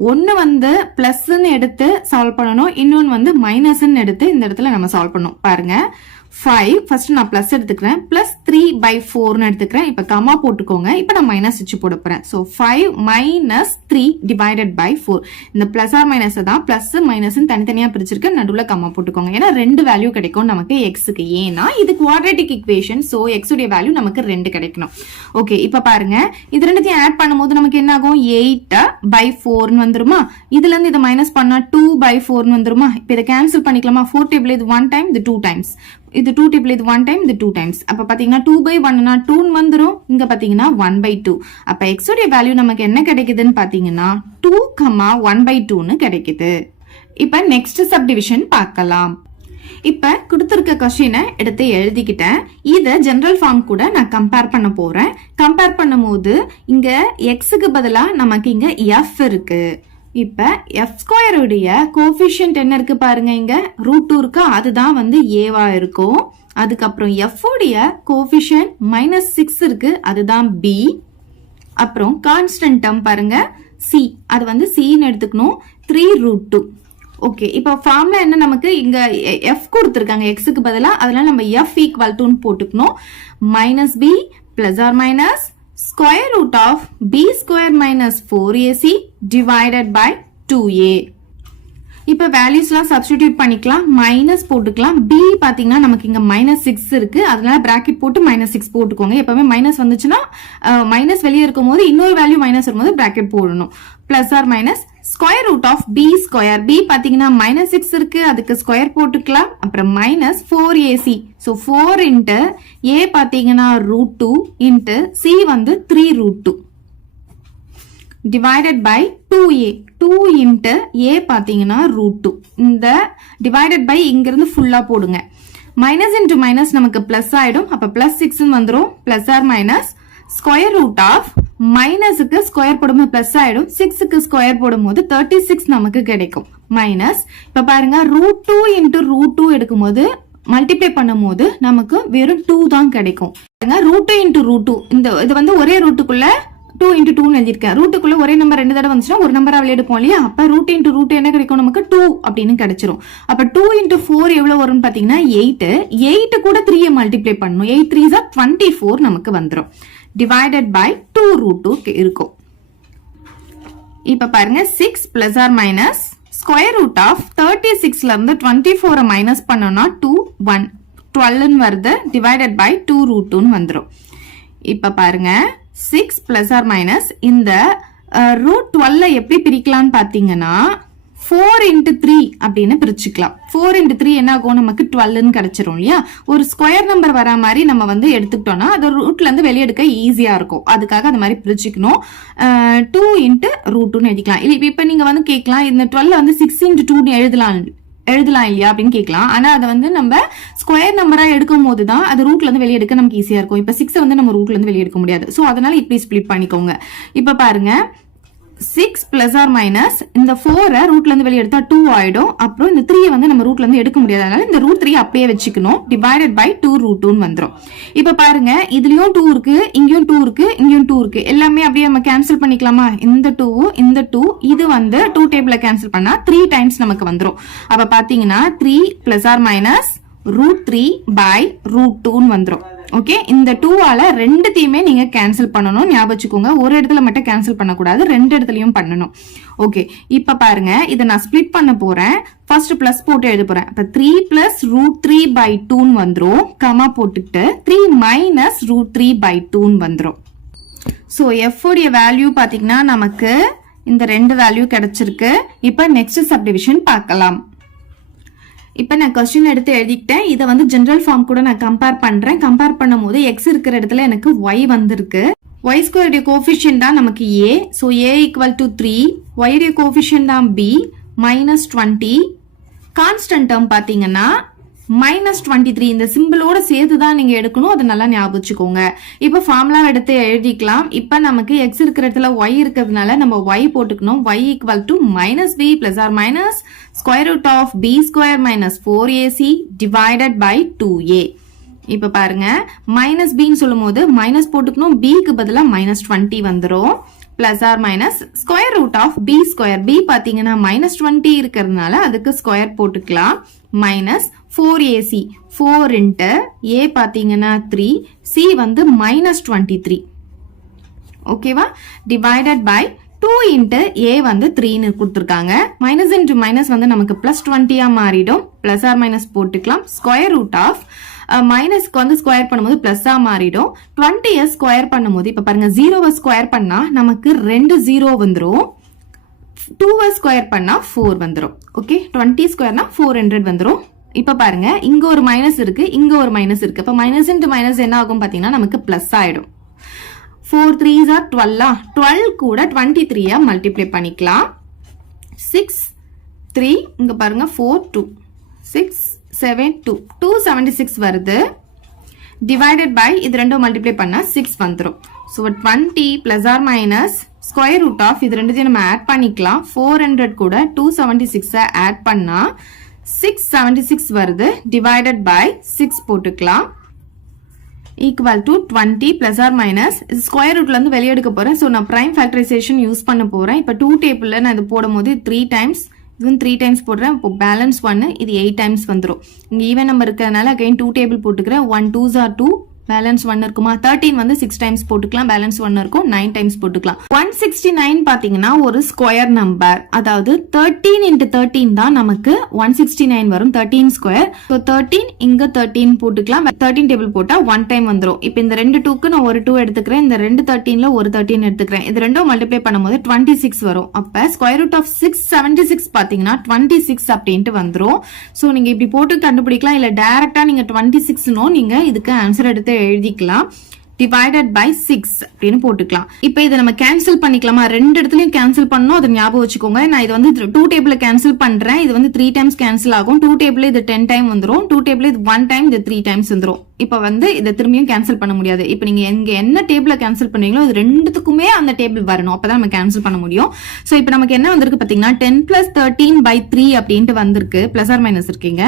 ஒன்னு வந்து பிளஸ்ன்னு எடுத்து சால்வ் பண்ணணும், இன்னொன்னு வந்து மைனஸ்ன்னு எடுத்து இந்த இடத்துல நம்ம சால்வ் பண்ணணும். பாருங்க 5 ஃபர்ஸ்ட் நான் பிளஸ் எடுத்துக்கிறேன், பிளஸ் 3/4 எடுத்துக்கிறேன். இப்ப கமா போட்டுக்கோங்க. இப்ப நான் மைனஸ் வச்சு போட போறேன். So 5 minus 3 divided by 4. இந்த பிளஸ் ஆர் மைனஸ் தான் பிளஸ் மைனஸ் தனித்தனியா பிரிச்சிருக்க, நடுவுல கமா போட்டுக்கோங்க. ஏன்னா 2 வேல்யூ கிடைக்கும் நமக்கு எக்ஸுக்கு. ஏன்னா இது குவாட்ரேட்டிக் ஈக்குவேஷன், சோ எக்ஸ் உடைய வேல்யூ நமக்கு 2 கிடைக்கணும். ஓகே, இப்ப பாருங்க இது ரெண்டுத்தையும் ஆட் பண்ணும்போது நமக்கு என்ன ஆகும்? 8/4 வந்துருமா? இதுல இருந்து இதை மைனஸ் பண்ணா 2/4 வந்துருமா? இப்ப இதை கேன்சல் பண்ணிக்கலாமா? 4 டேபிள் இது 1 டைம், இது 2 டைம்ஸ். இது 2 டேபிள் இது 1 டைம், இது 2 டைம்ஸ். அப்ப பாத்தீங்கன்னா 2/1 2 வந்துரும். இங்க பாத்தீங்கன்னா 1/2. அப்ப x உடைய வேல்யூ நமக்கு என்ன கிடைக்குதுன்னு பாத்தீங்கன்னா 2,1/2ன்னு கிடைக்குது. இப்ப நெக்ஸ்ட் சப்டிவிஷன் பார்க்கலாம். இப்ப கொடுத்திருக்க கொஸ்டினை எடுத்து எழுதிக்கிட்டேன். இத ஜெனரல் ஃபார்ம் கூட நான் கம்பேர் பண்ண போறேன். கம்பேர் பண்ணும்போது இங்க எக்ஸுக்கு பதிலா நமக்கு இங்க எஃப் இருக்கு. இப்ப எஃப் ஸ்கொயர் உடைய கோஎஃபிஷியன்ட் என்ன இருக்கு பாருங்க, இங்க √2 இருக்கு, அதுதான் வந்து ஏவா இருக்கும். அதுக்கப்புறம் எஃப் உடைய கோஎஃபிஷியன்ட் -6 இருக்கு, அதுதான் பி. அப்புறம் கான்ஸ்டன்ட் டேர்ம் பாருங்க சி, அது வந்து சின்னு எடுத்துக்கணும், 3√2. ஓகே, இப்போ ஃபார்முலா என்ன? நமக்கு இங்க எஃப் கொடுத்துருக்காங்க எக்ஸுக்கு பதிலா, அதனால நம்ம எஃப் ஈக்குவல் டுன்னு போட்டுக்கணும். -b plus or minus square root of b square minus 4ac divided by 2a. இப்ப வேல்யூஸ்லாம் சப்ஸ்டிடியூட் பண்ணிக்கலாம், மைனஸ் போட்டுக்கலாம். b பாத்தீங்கன்னா நமக்கு இங்க -6 இருக்கு, அதனால பிராக்கெட் போட்டு -6 போட்டுக்கோங்க. எப்பவுமே மைனஸ் வந்துச்சுன்னா மைனஸ் வெளியே இருக்கும் போது இன்னொரு வேல்யூ மைனஸ் வரும்போது பிராக்கெட் போடணும். Plus or minus square root of b square, b பாத்தீங்கன்னா -6 இருக்கு, அதுக்கு ஸ்கொயர் போட்டுக்கலாம். அப்புறம் minus 4ac, so 4 into a பாத்தீங்கன்னா √2 into c வந்து 3√2 divided by 2a, 2 into a பாத்தீங்கன்னா √2. இந்த divided by இங்கிருந்து ஃபுல்லா போடுங்க. மைனஸ் இன்டு மைனஸ் நமக்கு பிளஸ் ஆயிடும், அப்ப +6 வந்துரும். Plus or minus square root of மைனஸுக்கு ஸ்கொயர் போடும்போது பிளஸ் ஆயிடும், 6க்கு ஸ்கொயர் போடும்போது 36 நமக்கு கிடைக்கும். மைனஸ் இப்ப பாருங்க √2 into √2 எடுக்கும்போது மல்டிப்ளை பண்ணும்போது நமக்கு வெறும் 2 தான் கிடைக்கும். √2 into √2, இந்த இது வந்து ஒரே ரூட்டுக்குள்ள 2 into 2 எழுதிருக்கேன். ரூட்டுக்குள்ள ஒரே நம்பர் 2 தடவை வந்துச்சுன்னா ஒரு நம்பரா வெளியெடுப்போம் இல்லையா? அப்ப √2 into √2 என்ன கிடைக்கும்? நமக்கு 2 அப்படின்னு கிடைச்சிரும். அப்ப 2 into 4 எவ்வளவு வரும்னு பாத்தீங்கன்னா 8. 8 கூட 3 மல்டிப்ளை பண்ணணும். 8 3s are 24 நமக்கு வந்துரும். டிவைடட் பை 2√2 இருக்கும். இப்ப பாருங்க 6 plus or minus square root of 36ல இருந்து 24 மைனஸ் பண்ணோம்னா 12 வருது. டிவைடட் பை 2√2 வந்துரும். இப்ப பாருங்க 6 பிளஸ் ஆர் மைனஸ் இந்த √12 எப்படி பிரிக்கலாம்னு பாத்தீங்கன்னா 4 into 3 அப்படின்னு பிரிச்சுக்கலாம். 4 into 3 என்ன ஆகும்? நமக்கு 12ன்னு கிடைச்சிரும் இல்லையா? ஒரு ஸ்கொயர் நம்பர் வரா மாதிரி நம்ம வந்து எடுத்துக்கிட்டோம்னா அது ரூட்ல இருந்து வெளியெடுக்க ஈஸியா இருக்கும். அதுக்காக அந்த மாதிரி பிரிச்சுக்கணும். 2 into √2ன்னு எழுதிக்கலாம். இப்ப நீங்க வந்து கேட்கலாம், இந்த 12 வந்து 6 into 2 எழுதலாம் இல்லையா அப்படின்னு கேட்கலாம். ஆனா அதை வந்து நம்ம ஸ்கொயர் நம்பரா எடுக்கும் போது தான் அது ரூட்ல இருந்து வெளியே எடுக்க நமக்கு ஈஸியா இருக்கும். இப்ப 6 வந்து நம்ம ரூட்ல இருந்து வெளியே எடுக்க முடியாது. சோ அதனால இப்படி ஸ்பிளிட் பண்ணிக்கோங்க. இப்ப பாருங்க 6 பிளஸ் ஆர் மைனஸ் இந்த 4 ரூட்ல இருந்து வெளியே எடுத்தா 2 ஆயிடும். அப்புறம் இந்த 3 வந்து நம்ம ரூட்ல இருந்து எடுக்க முடியாது, அதனால இந்த √3 அப்படியே வச்சுக்கணும். டிவைடட் பை 2√2 வந்துரும். இப்ப பாருங்க இதுலயும் 2 இருக்கு, இங்கேயும் 2 இருக்கு, இங்கேயும் 2 இருக்கு. எல்லாமே அப்படியே நம்ம கேன்சல் பண்ணிக்கலாமா? இந்த 2 இந்த 2 இது வந்து 2 டேபிள கேன்சல் பண்ணா 3 டைம்ஸ் நமக்கு வந்துரும். அப்ப பாத்தீங்கன்னா 3 பிளஸ் ஆர் மைனஸ் √3 பை √2 வந்துரும். ஓகே, இந்த 2ஆல ரெண்டுத்தையுமே நீங்க கேன்சல் பண்ணணும். ஞாபகம் வச்சுக்கோங்க, ஒரு இடத்துல மட்டும் கேன்சல் பண்ணக்கூடாது, ரெண்டு இடத்துலயும் பண்ணணும். ஓகே, இப்ப பாருங்க இதை நான் ஸ்பிளிட் பண்ண போறேன். ஃபர்ஸ்ட் பிளஸ் போட்டு எழுத போறேன். இப்ப 3 பிளஸ் √3/2 வந்துரும். கமா போட்டுட்டு 3 மைனஸ் √3/2 வந்துரும். சோ எஃப் உடைய வேல்யூ பாத்தீங்கன்னா நமக்கு இந்த ரெண்டு வேல்யூ கிடைச்சிருக்கு. இப்ப நெக்ஸ்ட் சப்டிவிஷன் பார்க்கலாம். இப்ப நான் கொஸ்டின் எடுத்து எழுதிக்கிட்டேன். இதை வந்து ஜெனரல் ஃபார்ம் கூட நான் கம்பேர் பண்றேன். கம்பேர் பண்ணும் போது எக்ஸ் இருக்கிற இடத்துல எனக்கு ஒய் வந்திருக்கு. ஒய் ஸ்கொயருடைய கோஎஃபிஷியன்ட் தான் நமக்கு A. So A equal to 3. ஒய்டைய கோஎஃபிஷியன்ட் தான் பி -20. கான்ஸ்டன்ட் டேர்ம் பாத்தீங்கன்னா -23. இந்த சிம்பிளோட சேர்த்து தான் நீங்க எடுக்கணும், அதை நல்லா ஞாபகம் வச்சுக்கோங்க. இப்ப ஃபார்முலா எடுத்து எழுதிக்கலாம். இப்ப நமக்கு எக்ஸ் இருக்கிற இடத்துல ஒய் இருக்கிறதுனால நம்ம ஒய் போட்டுக்கணும். Y equal to -b plus or minus square root of b square minus 4ac divided by 2a. இப்ப பாருங்க மைனஸ் பின்னு சொல்லும் போது மைனஸ் போட்டுக்கணும், பிக்கு பதிலா -20 வந்துரும். Plus or minus square root of b square. B பாத்தீங்கன்னா -20 இருக்கிறதுனால அதுக்கு ஸ்கொயர் போட்டுக்கலாம். மைனஸ் 4ac 4 இன்ட்டு a பாத்தீங்கன்னா 3, c வந்து -23. ஓகேவா? டிவைடட் பை 2 இன்ட்டு a வந்து 3ன்னு கொடுத்துருக்காங்க. மைனஸ் இன்ட்டு மைனஸ் வந்து நமக்கு +20 மாறிடும். பிளஸ் ஆர் மைனஸ் போட்டுக்கலாம். ஸ்கொயர் ரூட் ஆஃப் மைனஸ்க்கு வந்து ஸ்கொயர் பண்ணும்போது பிளஸ்ஸா மாறிடும். 20 ஸ்கொயர் பண்ணும்போது இப்ப பாருங்க 0 ஸ்கொயர் பண்ணா நமக்கு 2 0 வந்துடும். 2 ஸ்கொயர் பண்ணா 4 வந்துடும். ஓகே, 20 ஸ்கொயர்னா 400 வந்துடும். இப்ப பாருங்க இங்க ஒரு மைனஸ் இருக்கு, இங்க ஒரு மைனஸ் இருக்கு. இப்ப மைனஸ் இன்ட்டு மைனஸ் என்ன ஆகும் பாத்தீங்கன்னா நமக்கு பிளஸ் ஆயிடும். 4 3s are 12. 12 கூட 23 மல்டிப்ளை பண்ணிக்கலாம். 6 3 இங்க பாருங்க 4 2 6 7 2 276 வருது. டிவைடட் பை இது ரெண்டும் மல்டிப்ளை பண்ணா 6 வந்துரும். So 20 plus or minus square root of இது ரெண்டுத்தையும் நம்ம ஆட் பண்ணிக்கலாம். 400 கூட 276 ஆட் பண்ணா 676 வருது. டிவைடட் பை 6 போட்டுக்கலாம். Equal to 20 plus or minus square ரூட்ல இருந்து வெளியே எடுக்க போறேன். ஸோ நான் பிரைம் ஃபேக்டரைசேஷன் யூஸ் பண்ண போறேன். இப்போ 2 டேபிள்ல நான் இது போடும் போது 3 டைம்ஸ், இதுவும் 3 டைம்ஸ் போடுறேன். இப்போ பேலன்ஸ் 1 இது 8 டைம்ஸ் வந்துடும். இங்க ஈவன் நம்பர் இருக்கிறதுனால அகைன் 2 டேபிள் போட்டுக்கிறேன். 1 2s are 2, பேலன்ஸ் 1 இருக்குமா. 13 வந்து 6 டைம்ஸ் போட்டுக்கலாம், பேலன்ஸ் 1 இருக்கும். 9 டைம்ஸ் போட்டுக்கலாம். 169 பாத்தீங்கன்னா ஒரு ஸ்கொயர் நம்பர், அதாவது 13 இன்ட்டு 13 தான் நமக்கு 169 வரும். 13 ஸ்கொயர். ஸோ 13 இங்க 13 போட்டுக்கலாம். 13 டேபிள் போட்டா 1 டைம் வந்துடும். இப்போ இந்த ரெண்டு 2க்கு நான் ஒரு 2 எடுத்துக்கிறேன். இந்த ரெண்டு 13ல ஒரு 13 எடுத்துக்கிறேன். இது ரெண்டும் மல்டிப்ளை பண்ணும்போது 26 வரும். அப்ப ஸ்கொயர் ரூட் ஆஃப் 676 பாத்தீங்கன்னா 26 அப்படின்ட்டு வந்துடும். ஸோ நீங்க இப்படி போட்டு கண்டுபிடிக்கலாம். இல்ல டைரக்டா நீங்க 26 நீங்க இதுக்கு ஆன்சர் எடுத்து எழுதிக்கலாம். டிவைடட் பை 6 அப்படின்னு போட்டுக்கலாம். இப்போ இதை நம்ம கேன்சல் பண்ணிக்கலாமா? ரெண்டு இடத்துலயும் கேன்சல் பண்ணணும், அதை ஞாபகம் வச்சுக்கோங்க. நான் இது வந்து 2 டேபிள் கேன்சல் பண்றேன். இது வந்து 3 டைம்ஸ் கேன்சல் ஆகும். 2 டேபிள் இது 10 டைம் வந்துடும். 2 டேபிள் இது 1 டைம், இது 3 டைம்ஸ் வந்துடும். இப்போ வந்து இதை திரும்பியும் கேன்சல் பண்ண முடியாது. இப்போ நீங்க எங்க என்ன டேபிள கேன்சல் பண்ணீங்களோ இது ரெண்டுத்துக்குமே அந்த டேபிள் வரணும். அப்பதான் நம்ம கேன்சல் பண்ண முடியும். சோ இப்போ நமக்கு என்ன வந்திருக்கு பாத்தீங்கன்னா 10 பிளஸ் 13/3 அப்படின்ட்டு வந்திருக்கு. பிளஸ் ஆர் மைனஸ் இருக்கீங்க.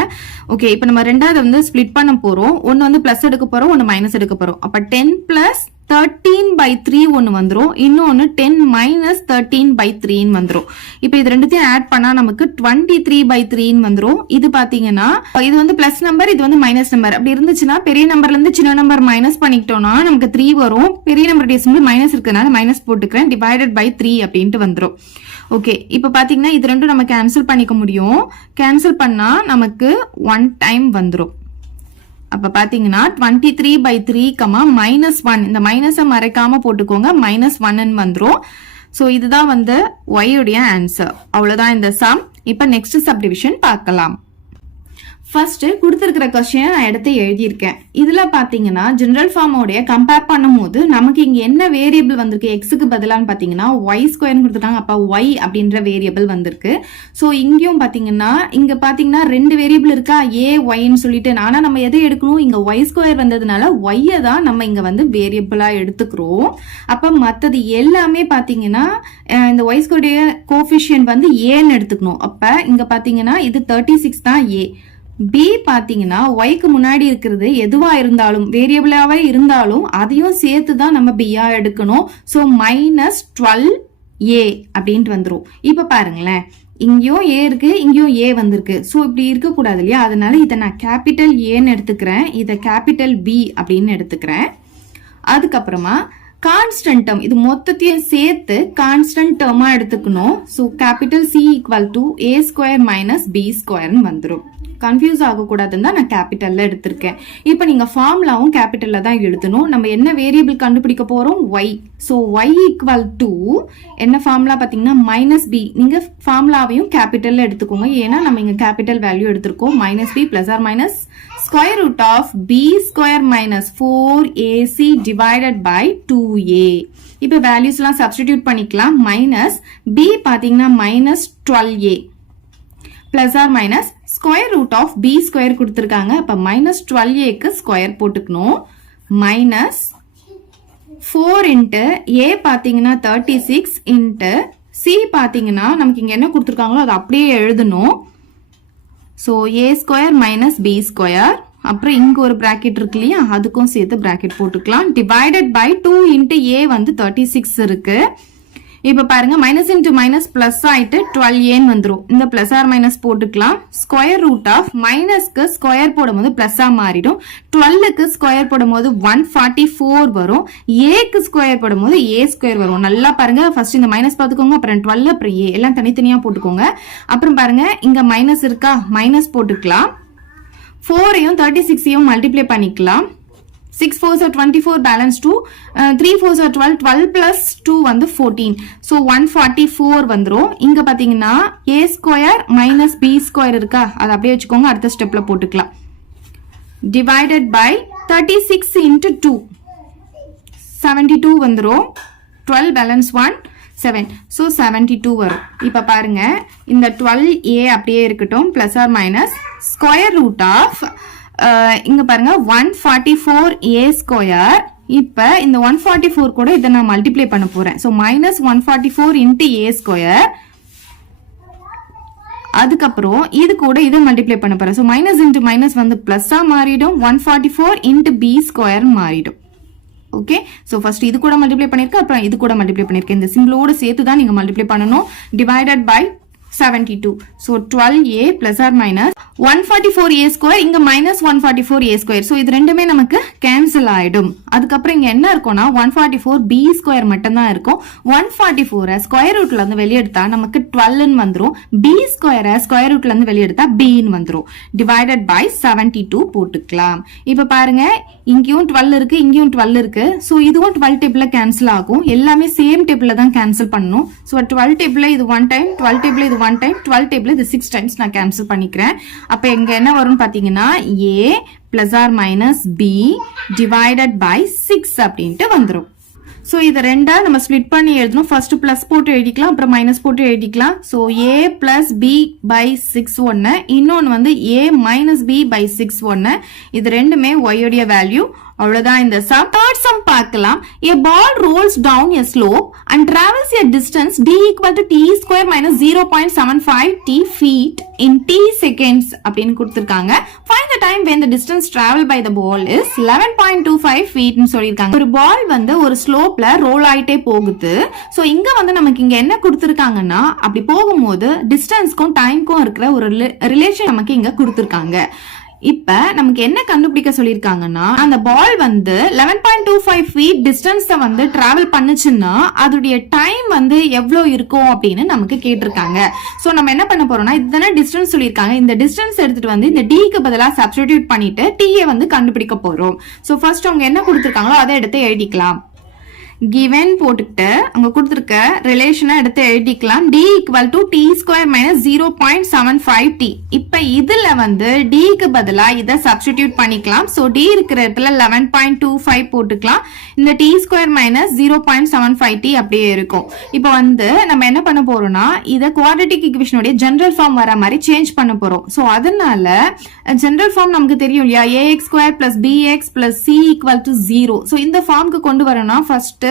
ஓகே, இப்போ நம்ம ரெண்டாவது வந்து ஸ்பிளிட் பண்ண போறோம். ஒன்னு வந்து பிளஸ் எடுக்க போறோம், ஒன்னு மைனஸ் எடுக்க போறோம். அப்ப 10 பிளஸ் 13/3 ஒன்னு வந்துரும். இன்னொன்னு 10 மைனஸ் 13/3 வந்துரும். இப்போ இது ரெண்டுத்தையும் ஆட் பண்ணா நமக்கு 23/3 வந்துரும். இது பாத்தீங்கன்னா இது வந்து பிளஸ் நம்பர், இது வந்து மைனஸ் நம்பர். அப்படி இருந்துச்சுன்னா பெரிய நம்பர்ல இருந்து சின்ன நம்பர் மைனஸ் பண்ணிக்கிட்டோம்னா நமக்கு 3 வரும். பெரிய நம்பர் டெசிமல் மைனஸ் இருக்கனால மைனஸ் போட்டுக்கிறேன். டிவைடட் பை 3 அப்படின்ட்டு வந்துரும். ஓகே, இப்ப பாத்தீங்கன்னா இது ரெண்டும் நம்ம கேன்சல் பண்ணிக்க முடியும். கேன்சல் பண்ணா நமக்கு 1 டைம் வந்துரும். அப்ப பாத்தீங்கன்னா 23/3, -1. இந்த மைனஸை மறைக்காம போட்டுக்கோங்க. -1 வந்துரும். சோ இதுதான் வந்து y உடைய ஆன்சர். அவ்வளவுதான் இந்த சம். இப்ப நெக்ஸ்ட் சப்டிவிஷன் பார்க்கலாம். ஃபர்ஸ்ட் கொடுத்திருக்கிற கொஸ்டின் நான் எடுத்து எழுதியிருக்கேன். இதுல பாத்தீங்கன்னா ஜெனரல் ஃபார்மோடைய கம்பேர் பண்ணும்போது நமக்கு இங்க என்ன வேரியபிள் வந்திருக்கு எக்ஸுக்கு பதிலான்னு பாத்தீங்கன்னா y ஸ்கொயர்னு கொடுத்துருக்காங்க. அப்ப y அப்படின்ற வேரியபிள் வந்திருக்கு. சோ இங்கேயும் பாத்தீங்கன்னா இங்க பாத்தீங்கன்னா 2 வேரியபிள் இருக்கா, a yன்னு சொல்லிட்டு. ஆனா நம்ம எதை எடுக்கணும், இங்க y ஸ்கொயர் வந்ததுனால y தான் நம்ம இங்க வந்து வேரியபிளா எடுத்துக்கிறோம். அப்ப மத்தது எல்லாமே பாத்தீங்கன்னா இந்த y ஸ்கொயருடைய கோஎஃபிஷியன்ட் வந்து a ன்னு எடுத்துக்கணும். அப்ப இங்க பாத்தீங்கன்னா இது 36 தான் a. b பாத்தீங்கன்னா yக்கு முன்னாடி இருக்கிறது எதுவா இருந்தாலும் வேரியபிளாவே இருந்தாலும் அதையும் சேர்த்து தான் நம்ம b-ஆ எடுக்கணும். சோ -12a அப்படின்ட்டு வந்துரும். இப்ப பாருங்களேன், இங்கேயும் a இருக்கு, இங்கேயும் a வந்திருக்கு. சோ இப்படி இருக்க கூடாது இல்லையா? அதனால இதை நான் கேபிட்டல் ஏன்னு எடுத்துக்கிறேன், இதை கேபிட்டல் b அப்படின்னு எடுத்துக்கிறேன். அதுக்கப்புறமா கான்ஸ்டன்ட் டேர்ம், இது மொத்தத்தையும் சேர்த்து கான்ஸ்டன்ட் டேர்மா எடுத்துக்கணும். So capital C equal to a square minus b ஸ்கொயர்னு வந்துடும். கன்ஃபியூஸ் ஆகக்கூடாதுன்னு தான் நான் கேபிட்டல்ல எடுத்திருக்கேன். இப்போ நீங்க ஃபார்முலாவும் கேபிட்டல்ல தான் எழுதணும். நம்ம என்ன வேரியபிள் கண்டுபிடிக்க போறோம், y. So y equal to என்ன ஃபார்முலா பாத்தீங்கன்னா -b. நீங்க ஃபார்முலாவையும் கேபிட்டல்ல எடுத்துக்கோங்க, ஏன்னா நம்ம இங்க கேபிட்டல் வேல்யூ எடுத்திருக்கோம். -b plus or minus square root of b square minus 4ac divided by 2a. இப்போ வேல்யூஸ் எல்லாம் சப்ஸ்டிடியூட் பண்ணிக்கலாம். மைனஸ் b பாத்தீங்கன்னா -12a plus or minus square root of b square கொடுத்திருக்காங்க. அப்ப -12a ஸ்கொயர் போட்டுக்கணும். மைனஸ் 4 இன்ட்டு a பாத்தீங்கன்னா 36 இன்ட்டு c பாத்தீங்கன்னா நமக்கு இங்க என்ன கொடுத்திருக்காங்களோ அது அப்படியே எழுதணும். So a square minus b square, அப்புறம் இங்க ஒரு பிராக்கெட் இருக்கு இல்லையா, அதுக்கும் சேர்த்து பிராக்கெட் போட்டுக்கலாம். டிவைடட் பை 2 இன்ட்டு a வந்து 36 இருக்கு. இப்ப பாருங்க மைனஸ் இன்டு மைனஸ் பிளஸ் ஆயிட்டு 12a வந்துரும். இந்த பிளஸ் ஆர் மைனஸ் போட்டுக்கலாம். ஸ்கொயர் ரூட் ஆஃப் மைனஸ்க்கு ஸ்கொயர் போடும்போது பிளஸ் மாறிடும். 12க்கு ஸ்கொயர் போடும்போது 144 வரும். ஏக்கு ஸ்கொயர் போடும்போது a ஸ்கொயர் வரும். நல்லா பாருங்க, ஃபர்ஸ்ட் இந்த மைனஸ் பார்த்துக்கோங்க, அப்புறம் 12 அப்புறம் a எல்லாம் தனித்தனியா போட்டுக்கோங்க. அப்புறம் பாருங்க இங்க மைனஸ் இருக்கா, மைனஸ் போட்டுக்கலாம். 4ஐயும் 36ஐயும் மல்டிப்ளை பண்ணிக்கலாம். 6 4s are 24 balance 2, 3 4s are 12, 12 plus 2 வந்து 14. So 144 வந்துரும். இங்க பாத்தீங்கன்னா a square minus b square இருக்கா, அது அப்படியே வச்சுக்கோங்க, அடுத்த ஸ்டெப்ல போட்டுக்கலாம். Divided by 36 into 2, 72 வந்துரும். 12 balance 1, 7. So 72 வரும். இப்ப பாருங்க இந்த 12a அப்படியே இருக்கட்டும், plus or minus square root of இங்க பாருங்க 144a ஸ்கொயர். இப்ப இந்த 144 கூட இதை நான் மல்டிப்ளை பண்ண போறேன். So minus 144 into a square. அதுக்கப்புறம் இது கூட இதை மல்டிப்ளை பண்ண போறேன். சோ மைனஸ் இன்டு மைனஸ் வந்து பிளஸ்ஸா மாறிடும். 144 இன்டு b ஸ்கொயர் மாறிடும். ஓகே, சோ ஃபர்ஸ்ட் இது கூட மல்டிப்ளை பண்ணிருக்கேன், அப்புறம் இது கூட மல்டிப்ளை பண்ணிருக்கேன். இந்த சிம்பிளோட சேர்த்து தான் நீங்க மல்டிப்ளை பண்ணணும். Divided by 72. So 12a plus or minus 144a square, இங்க minus 144a square. So இது ரெண்டுமே நமக்கு cancel ஆயிடும். அதுக்கப்புறம் இங்க என்ன இருக்கும்னா 144b square மட்டும்தான் இருக்கும். 144 ஸ்கொயர் ரூட்ல இருந்து வெளியெடுத்தா நமக்கு 12 வந்துரும். b ஸ்கொயர் ஸ்கொயர் ரூட்ல இருந்து வெளியெடுத்தா b வந்துரும். டிவைடட் பை 72 போட்டுக்கலாம். இப்ப பாருங்க இங்கேயும் 12 இருக்கு, இங்கேயும் 12 இருக்கு. சோ இதுவும் 12 டேபிள்ல கேன்சல் ஆகும். எல்லாமே சேம் டேபிள்ல தான் கேன்சல் பண்ணணும். சோ 12 டேபிள்ல இது 1 டைம், 12 டேபிள்ல இது 1 டைம், 12 டேபிள்ல இது 6 டைம்ஸ் நான் கேன்சல் பண்ணிக்கிறேன். அப்ப இங்க என்ன வரும்னு பாத்தீங்கன்னா a plus or minus b divided by 6 அப்படின்ட்டு வந்துரும். சோ இத ரெண்டா நம்ம ஸ்ப்ளிட் பண்ணி எழுதணும். ஃபர்ஸ்ட் பிளஸ் போட்டு எழுதிக்கலாம், அப்புறம் மைனஸ் போட்டு எழுதிக்கலாம். So a plus b by 6 ஒன்னு, இன்னொன்னு வந்து a minus b by 6 ஒன்னு. இது ரெண்டுமே y உடைய வேல்யூ. அவ்வளவுதான் இந்த sum. Third sum பார்க்கலாம். A ball rolls down a slope and travels a distance d equal to t square minus 0.75 t feet in t seconds அப்படின்னு கொடுத்திருக்காங்க. Find the time when the distance traveled by the ball is 11.25 feet ன்னு சொல்லிருக்காங்க. ஒரு பால் வந்து ஒரு ஸ்லோப்ல ரோல் ஆயிட்டே போகுது. சோ இங்க வந்து நமக்கு இங்க என்ன கொடுத்திருக்காங்கன்னா, அப்படி போகும்போது டிஸ்டன்ஸ்க்கும் டைம்க்கும் இருக்கிற ஒரு ரிலேஷன் நமக்கு இங்க கொடுத்திருக்காங்க. இப்ப நமக்கு என்ன கண்டுபிடிக்க சொல்லிருக்காங்கன்னா, அந்த பால் வந்து 11.25 ஃபீட் டிஸ்டன்ஸ் வந்து டிராவல் பண்ணுச்சுன்னா அதோடைய டைம் வந்து எவ்வளவு இருக்கும் அப்படின்னு நமக்கு கேட்டிருக்காங்க. சோ நம்ம என்ன பண்ண போறோம்னா, இதுதானே டிஸ்டன்ஸ் சொல்லிருக்காங்க, இந்த டிஸ்டன்ஸ் எடுத்துட்டு வந்து இந்த d-க்கு பதிலா சப்ஸ்டிடியூட் பண்ணிட்டு t-யை வந்து கண்டுபிடிக்க போறோம். சோ ஃபர்ஸ்ட் அவங்க என்ன கொடுத்திருக்காங்களோ அதை எடுத்து எழுதிக்கலாம். given போட்டுட்டு அங்க கொடுத்திருக்க ரிலேஷனை எடுத்து எழுதிக்கலாம். d equal to t square minus 0.75 t. இப்ப இதுல வந்து d க்கு பதிலா இத சப்ஸ்டிடியூட் பண்ணிக்கலாம். சோ d இருக்கிற இடத்துல 11.25 போட்டுக்கலாம். இந்த t square minus 0.75 t அப்படியே இருக்கும். இப்ப வந்து நம்ம என்ன பண்ண போறோம்னா, இத குவாட்ரேட்டிக் ஈக்குவேஷனுடைய ஜெனரல் ஃபார்ம் வர மாதிரி சேஞ்ச் பண்ண போறோம். சோ அதனால ஜெனரல் ஃபார்ம் நமக்கு தெரியும் இல்லையா, ax square plus bx plus c equal to 0. So இந்த ஃபார்முக்கு கொண்டு வரணும்னா ஃபர்ஸ்ட்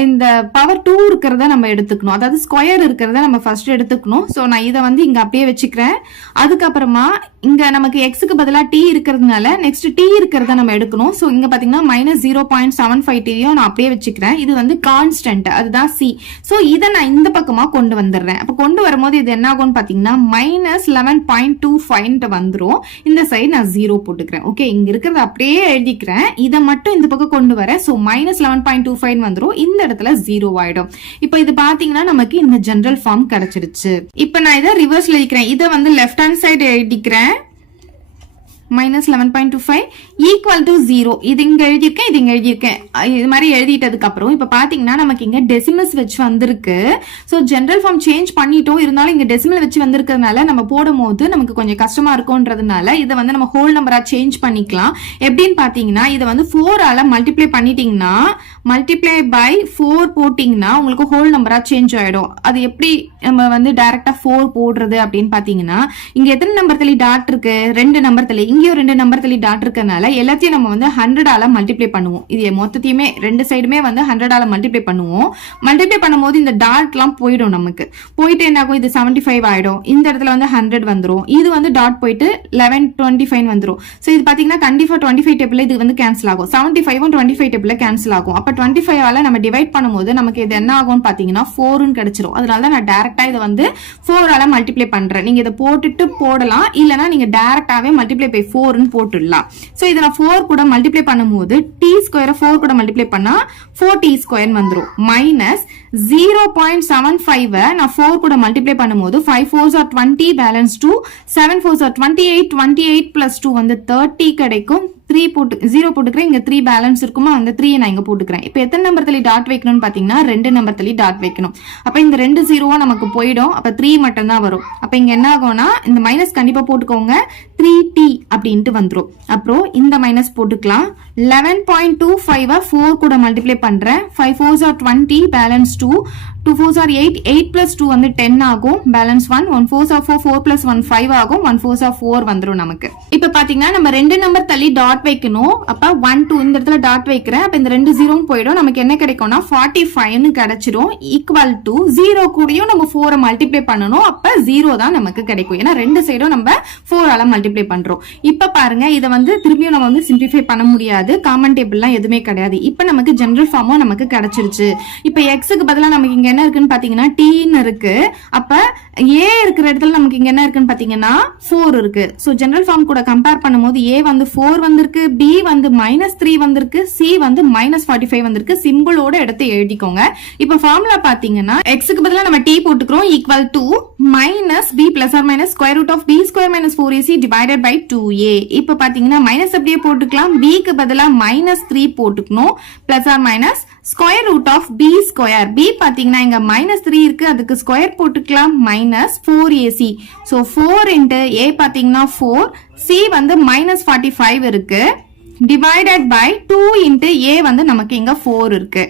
இந்த பவர் 2 இருக்கிறத நம்ம எடுத்துக்கணும், அதாவது ஸ்கொயர் இருக்கிறத நம்ம ஃபர்ஸ்ட் எடுத்துக்கணும். சோ நான் இதை வந்து இங்க அப்படியே வச்சுக்கிறேன். அதுக்கப்புறமா இங்க நமக்கு எக்ஸுக்கு பதிலா t இருக்கிறதுனால நெக்ஸ்ட் t இருக்கிறத நம்ம எடுக்கணும். சோ இங்க பாத்தீங்கன்னா மைனஸ் 0.75 t-யும் நான் அப்படியே வச்சுக்கிறேன். இது வந்து கான்ஸ்டன்ட், அதுதான் c. சோ இதை நான் இந்த பக்கமா கொண்டு வந்துடுறேன். அப்ப கொண்டு வரும்போது இது என்ன ஆகும்னு பாத்தீங்கன்னா மைனஸ் 11.25 வந்துரும். இந்த சைடு நான் 0 போட்டுக்கிறேன். ஓகே, இங்க இருக்கிறத அப்படியே எழுதிக்கிறேன். இதை மட்டும் இந்த பக்கம் கொண்டு வரேன். சோ மைனஸ் 11.25 வந்துரும். இந்த இடத்துல 0 ஆயிடும். இப்ப இது பாத்தீங்கன்னா நமக்கு இந்த ஜெனரல் ஃபார்ம் கிடைச்சிருச்சு. இப்ப நான் இதை ரிவர்ஸ்ல எழுதிக்கிறேன். இதை வந்து லெஃப்ட் ஹேண்ட் சைடு எழுதிக்கிறேன். minus 11.25 equal to 0. இது இங்க எழுதியிருக்கேன், இது இங்க எழுதியிருக்கேன். இது மாதிரி எழுதிட்டதுக்கு அப்புறம் இப்ப பாத்தீங்கன்னா நமக்கு இங்க டெசிமல்ஸ் வச்சு வந்திருக்கு. சோ ஜெனரல் ஃபார்ம் சேஞ்ச் பண்ணிட்டோம், இருந்தாலும் இங்க டெசிமல் வச்சு வந்திருக்கிறதுனால நம்ம போடும் போது நமக்கு கொஞ்சம் கஷ்டமா இருக்கும்ன்றதுனால இதை வந்து நம்ம ஹோல் நம்பரா சேஞ்ச் பண்ணிக்கலாம். எப்படின்னு பாத்தீங்கன்னா, இதை வந்து 4 ஆல மல்டிப்ளை பண்ணிட்டீங்கன்னா, மல்டிப்ளை பை 4 போட்டீங்கன்னா உங்களுக்கு ஹோல் நம்பரா சேஞ்ச் ஆயிடும். அது எப்படி நம்ம வந்து டைரக்டா 4 போடுறது அப்படின்னு பாத்தீங்கன்னா, இங்க எத்தனை நம்பர் தள்ளி டாட் இருக்கு, 2 நம்பர் தள்ளி. இங்கேயும் 2 நம்பர் தள்ளி டாட் இருக்கறனால எல்லாத்தையும் நம்ம வந்து 100ஆல மல்டிப்ளை பண்ணுவோம். இது மொத்தத்தையுமே ரெண்டு சைடுமே வந்து 100ஆல மல்டிப்ளை பண்ணுவோம். மல்டிப்ளை பண்ணும்போது இந்த டாட்லாம் போயிடும், நமக்கு போயிட்டு என்ன ஆகும், இது 75 ஆயிடும். இந்த இடத்துல வந்து 100 வந்துரும். இது வந்து டாட் போயிட்டு 1125 வந்துரும். சோ இது பாத்தீங்கன்னா கண்டிப்பா 25 டேபிள்ல இது வந்து கேன்சல் ஆகும். 75 25 டேபிள்ல கேன்சல் ஆகும். அப்ப 25ஆல நம்ம டிவைட் பண்ணும்போது நமக்கு இது என்ன ஆகும்னு பாத்தீங்கன்னா 4ன்னு கிடைச்சிரும். அதனால தான் நான் டைரக்டா இதை வந்து 4ஆல மல்டிப்ளை பண்றேன். நீங்க இதை போட்டுட்டு போடலாம், இல்லனா நீங்க டைரக்டாவே மல்டிப்ளை பை 4ன்னு போட்டுடலாம். சோ இத நான் 4 கூட மல்டிப்ளை பண்ணும்போது t ஸ்கொயரை 4 கூட மல்டிப்ளை பண்ணா 4t ஸ்கொயர் வந்துரும். மைனஸ் 0.75 நான் 4 கூட மல்டிப்ளை பண்ணும்போது 5 4s are 20 balance 2, 7 4s are 28, 28 plus 2 வந்து 30 கிடைக்கும். 3 போட்டு 0 போட்டுக்கிறேன், இங்க 3 பேலன்ஸ் இருக்குமா, அந்த 3 நான் இங்க போட்டுக்கிறேன். இப்போ எத்தனை நம்பர் தள்ளி டாட் வைக்கணும்னு பாத்தீங்கன்னா 2 நம்பர் தள்ளி டாட் வைக்கணும். அப்ப இந்த 2 0 நமக்கு போயிடும். அப்ப 3 மட்டும் தான் வரும். அப்ப இங்க என்ன ஆகும்னா இந்த மைனஸ் கண்டிப்பா போட்டுக்கோங்க, 3t அப்படின்ட்டு வந்துரும். அப்புறம் இந்த மைனஸ் போட்டுக்கலாம். 11.25 4 கூட மல்டிப்ளை பண்றேன். 5 4s are 20 balance 2, 2 4s are 8, 8 plus 2 வந்து 10 ஆகும். பேலன்ஸ் 1, 1 4s are 4, 4 plus 1 5 ஆகும். 1 4s are 4 வந்துரும் நமக்கு. இப்ப பாத்தீங்கன்னா நம்ம 2 நம்பர் தள்ளி டாட் வைக்கணும். அப்ப 1 2 இந்த இடத்துல டாட் வைக்கிறேன். அப்ப இந்த 2 0 போயிடும். நமக்கு என்ன கிடைக்கும்னா 45 கிடைச்சிரும். ஈக்குவல் டு 0 கூடயும் நம்ம 4 மல்டிப்ளை பண்ணணும். அப்ப 0 தான் நமக்கு கிடைக்கும். ஏன்னா ரெண்டு சைடும் நம்ம 4ஆல மல்டிப்ளை பண்றோம். இப்ப பாருங்க, இதை வந்து திரும்பியும் நம்ம வந்து சிம்பிளிஃபை பண்ண முடியாது. காமன் டேபிள்லாம் எதுவுமே கிடையாது. இப்ப நமக்கு ஜெனரல் ஃபார்மும் நமக்கு கிடைச்சிருச்சு. இப்ப எக்ஸுக்கு பதிலா நமக்கு இங்க என்ன இருக்குன்னு பாத்தீங்கன்னா டீன்னு இருக்கு. அப்ப ஏ இருக்கிற இடத்துல நமக்கு இங்க என்ன இருக்குன்னு பாத்தீங்கன்னா 4 இருக்கு. சோ ஜெனரல் ஃபார்ம் கூட கம்பேர் பண்ணும்போது ஏ வந்து 4 வந்திருக்கு, பி வந்து -3 வந்திருக்கு, சி வந்து -45 வந்திருக்கு. சிம்பிளோட எடுத்து எழுதிக்கோங்க. இப்ப ஃபார்முலா பாத்தீங்கன்னா எக்ஸுக்கு பதிலா நம்ம டி போட்டுக்கிறோம். Equal to minus b plus or minus square root of b square minus 4ac divided by 2a. இப்ப பாத்தீங்கன்னா மைனஸ் அப்படியே போட்டுக்கலாம். பிக்கு பதிலா -3 போட்டுக்கணும். Plus or minus square root of b square. B பாத்தீங்கன்னா இங்க -3 இருக்கு, அதுக்கு ஸ்கொயர் போட்டுக்கலாம். Minus 4ac. So 4 into a பாத்தீங்கன்னா 4, c வந்து -45 இருக்கு, டிவைடட் பை 2 இன்டு a வந்து நமக்கு இங்க 4 இருக்கு.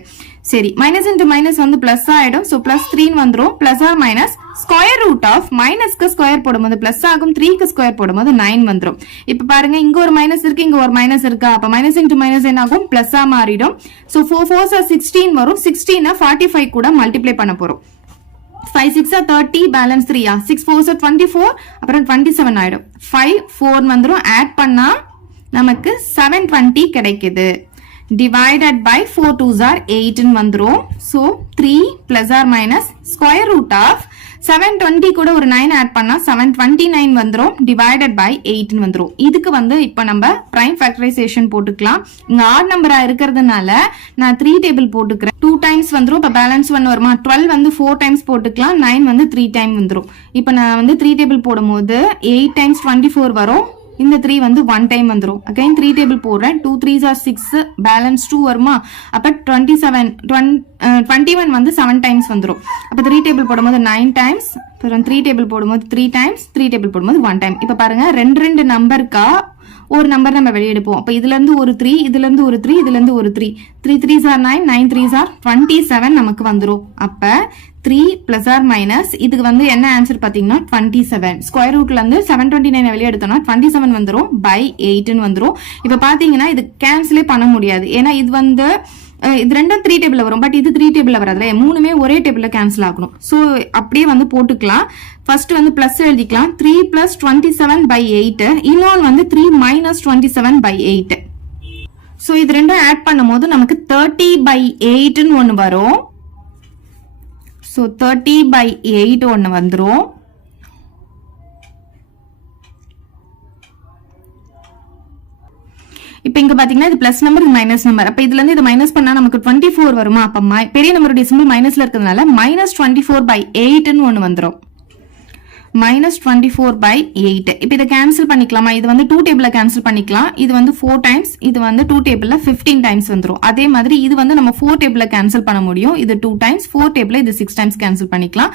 சரி, மைனஸ் இன்டு மைனஸ் வந்து பிளஸ் ஆயிடும். சோ பிளஸ் 3 வந்துரும். Plus or minus square root of மைனஸ்க்கு ஸ்கொயர் போடும்போது பிளஸ் ஆகும், 3க்கு ஸ்கொயர் போடும்போது 9 வந்துரும். இப்ப பாருங்க, இங்க ஒரு மைனஸ் இருக்கு, இங்க ஒரு மைனஸ் இருக்கா. அப்ப மைனஸ் இன்டு மைனஸ் என்ன ஆகும், பிளஸ் ஆ மாறிடும். சோ 4 4s are 16 வரும். 16 45 கூட மல்டிப்ளை பண்ண போறோம். 5 6 are 30 பேலன்ஸ் 3, 6 4s are 24, அப்புறம் 27 ஆயிடும். 5 4 வந்துரும். ஆட் பண்ணா நமக்கு 720 கிடைக்குது. divided by 4 2s are 8 வந்துரும். so 3 plus or minus square root of 720 கூட ஒரு 9 ஆட் பண்ணா 729 வந்துரும். divided by 8 வந்துரும். இதுக்கு வந்து இப்ப நம்ம prime factorization போட்டுக்கலாம். இங்க ஆட் நம்பரா இருக்கிறதுனால நான் 3 டேபிள் போட்டுக்கிறேன். 2 டைம்ஸ் வந்துரும். இப்ப பேலன்ஸ் 1 வருமா, 12 வந்து 4 டைம்ஸ் போட்டுக்கலாம். 9 வந்து 3 டைம் வந்துரும். இப்ப நான் வந்து 3 டேபிள் போடும்போது 8 டைம்ஸ் 24 வரும். இந்த 3 வந்து 1 டைம் வந்துரும். அகைன் 3 டேபிள் போடுறேன். 2 3s are 6, பேலன்ஸ் 2 வருமா. அப்ப 21 வந்து 7 டைம்ஸ் வந்துரும். அப்ப 3 டேபிள் போடும்போது 9 டைம்ஸ், அப்புறம் 3 டேபிள் போடும்போது 3 டைம்ஸ், 3 டேபிள் போடும்போது 1 டைம். இப்ப பாருங்க, ரெண்டு நம்பருக்கா ஒரு நம்பர் நம்ம வெளியெடுப்போம். அப்ப இதுல இருந்து ஒரு 3, இதுல இருந்து ஒரு 3, இதுல இருந்து ஒரு 3, 3 3s are 9, 9 3s are 27 நமக்கு வந்துரும். அப்ப 3 plus or minus இதுக்கு வந்து என்ன ஆன்சர் பாத்தீங்கன்னா 27. ஸ்கொயர் ரூட்ல இருந்து 729 வெளியே எடுத்தோம்னா 27 வந்துரும் by 8 வந்துரும். இப்ப பாத்தீங்கன்னா இது கேன்சலே பண்ண முடியாது. ஏன்னா இது வந்து இது ரெண்டும் 3 டேபிள்ல வரும். பட் இது 3 டேபிள்ல வராது. மூணுமே ஒரே டேபிள்ல கேன்சல் ஆகணும். சோ அப்படியே வந்து போட்டுக்கலாம். ஃபர்ஸ்ட் வந்து பிளஸ் எழுதிக்கலாம். 3 plus 27 by 8. இன்னொன்னு வந்து 3 minus 27 by 8. சோ இது ரெண்டும் ஆட் பண்ணும்போது நமக்கு 30 by 8 ன்னு ஒன்னு வரும். சோ 30 by 8 ஒன்னு வந்துரும். இப்ப இங்க பாத்தீங்கன்னா இது பிளஸ் நம்பர், இது மைனஸ் நம்பர். அப்ப இதுல இருந்து இது மைனஸ் பண்ணா நமக்கு 24 வருமா. அப்ப பெரிய நம்பருடைய சிம்பிள் மைனஸ்ல இருக்கிறதுனால -24 by 8 ன்னு ஒன்னு வந்துரும். -24 by 8. இப்ப இதை கேன்சல் பண்ணிக்கலாமா. இது வந்து 2 டேபிள்ல கேன்சல் பண்ணிக்கலாம். இது வந்து 4 டைம்ஸ், இது வந்து 2 டேபிள்ல 15 டைம்ஸ் வந்துரும். அதே மாதிரி இது வந்து நம்ம 4 டேபிள்ல கேன்சல் பண்ண முடியும். இது 2 டைம்ஸ், 4 டேபிள்ல இது 6 டைம்ஸ் கேன்சல் பண்ணிக்கலாம்.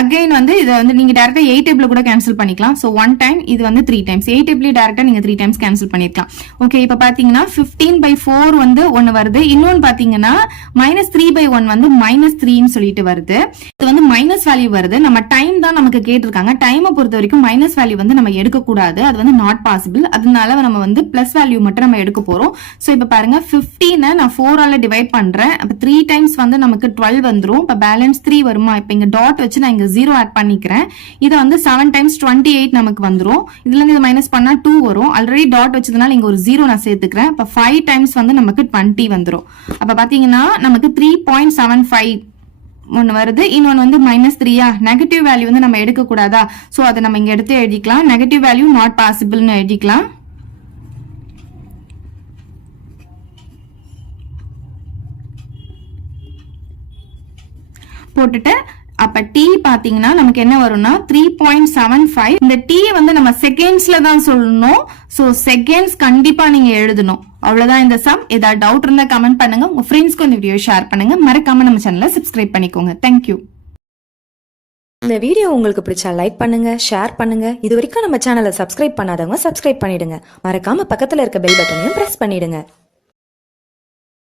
அகைன் வந்து இதை வந்து நீங்க டைரக்டா 8 டேபிள்ல கூட கேன்சல் பண்ணிக்கலாம். சோ 1 டைம், இது வந்து 3 டைம்ஸ். 8 டேபிள்ல டைரக்டா நீங்க 3 டைம்ஸ் கேன்சல் பண்ணிக்கலாம். ஓகே, இப்ப பாத்தீங்கன்னா 15 by 4 வந்து ஒன்னு வருது. இன்னொன்னு பாத்தீங்கன்னா -3 by 1 வந்து -3 ன்னு சொல்லிட்டு வருது. இது வந்து மைனஸ் வேல்யூ வருது. நம்ம டைம் தான் நமக்கு கேட்டிருக்காங்க. டைமை பொறுத்த வரைக்கும் மைனஸ் வேல்யூ வந்து நம்ம எடுக்கக்கூடாது, அது வந்து நாட் பாசிபிள். அதனால நம்ம வந்து பிளஸ் வேல்யூ மட்டும் நம்ம எடுக்க போறோம். ஸோ இப்போ பாருங்க 15 நான் 4ஆல டிவைட் பண்றேன். அப்போ 3 டைம்ஸ் வந்து நமக்கு 12 வந்துடும். இப்போ பேலன்ஸ் 3 வருமா? இப்போ இங்க டாட் வச்சு நான் இங்க 0 ஆட் பண்ணிக்கிறேன். இதை வந்து 7 டைம்ஸ் 28 நமக்கு வந்துடும். இதுல இருந்து இதை மைனஸ் பண்ணா 2 வரும். ஆல்ரெடி டாட் வச்சதுனால இங்க ஒரு 0 நான் சேர்த்துக்கிறேன். அப்போ 5 டைம்ஸ் வந்து நமக்கு 20 வந்துடும். அப்ப பாத்தீங்கன்னா நமக்கு 3.75 ஒன்னு வருது. இன்னொன்னு வந்து -3. நெகட்டிவ் வேல்யூ வந்து நம்ம எடுக்க கூடாதா? சோ அதை நம்ம இங்க எடுத்து எழுதிக்கலாம். நெகட்டிவ் வேல்யூ நாட் பாசிபிள்னு எழுதிக்கலாம். போட்டுட்டு அப்ப t பாத்தீங்கன்னா நமக்கு என்ன வரும்னா 3.75. இந்த t வந்து நம்ம செகண்ட்ஸ்ல தான் சொல்லணும். சோ செகண்ட்ஸ் கண்டிப்பா நீங்க எழுதணும். அவ்வளவுதான் இந்த சம். ஏதாவது டவுட் இருந்தா கமெண்ட் பண்ணுங்க. உங்க ஃப்ரெண்ட்ஸ்க்கு இந்த வீடியோ ஷேர் பண்ணுங்க. மறக்காம நம்ம சேனலை சப்ஸ்கிரைப் பண்ணிக்கோங்க. தேங்க்யூ. இந்த வீடியோ உங்களுக்கு பிடிச்சா லைக் பண்ணுங்க, ஷேர் பண்ணுங்க. இது வரைக்கும் நம்ம சேனலை சப்ஸ்கிரைப் பண்ணாதவங்க சப்ஸ்கிரைப் பண்ணிடுங்க. மறக்காம பக்கத்துல இருக்க பெல் பட்டனையும் பிரஸ் பண்ணிடுங்க.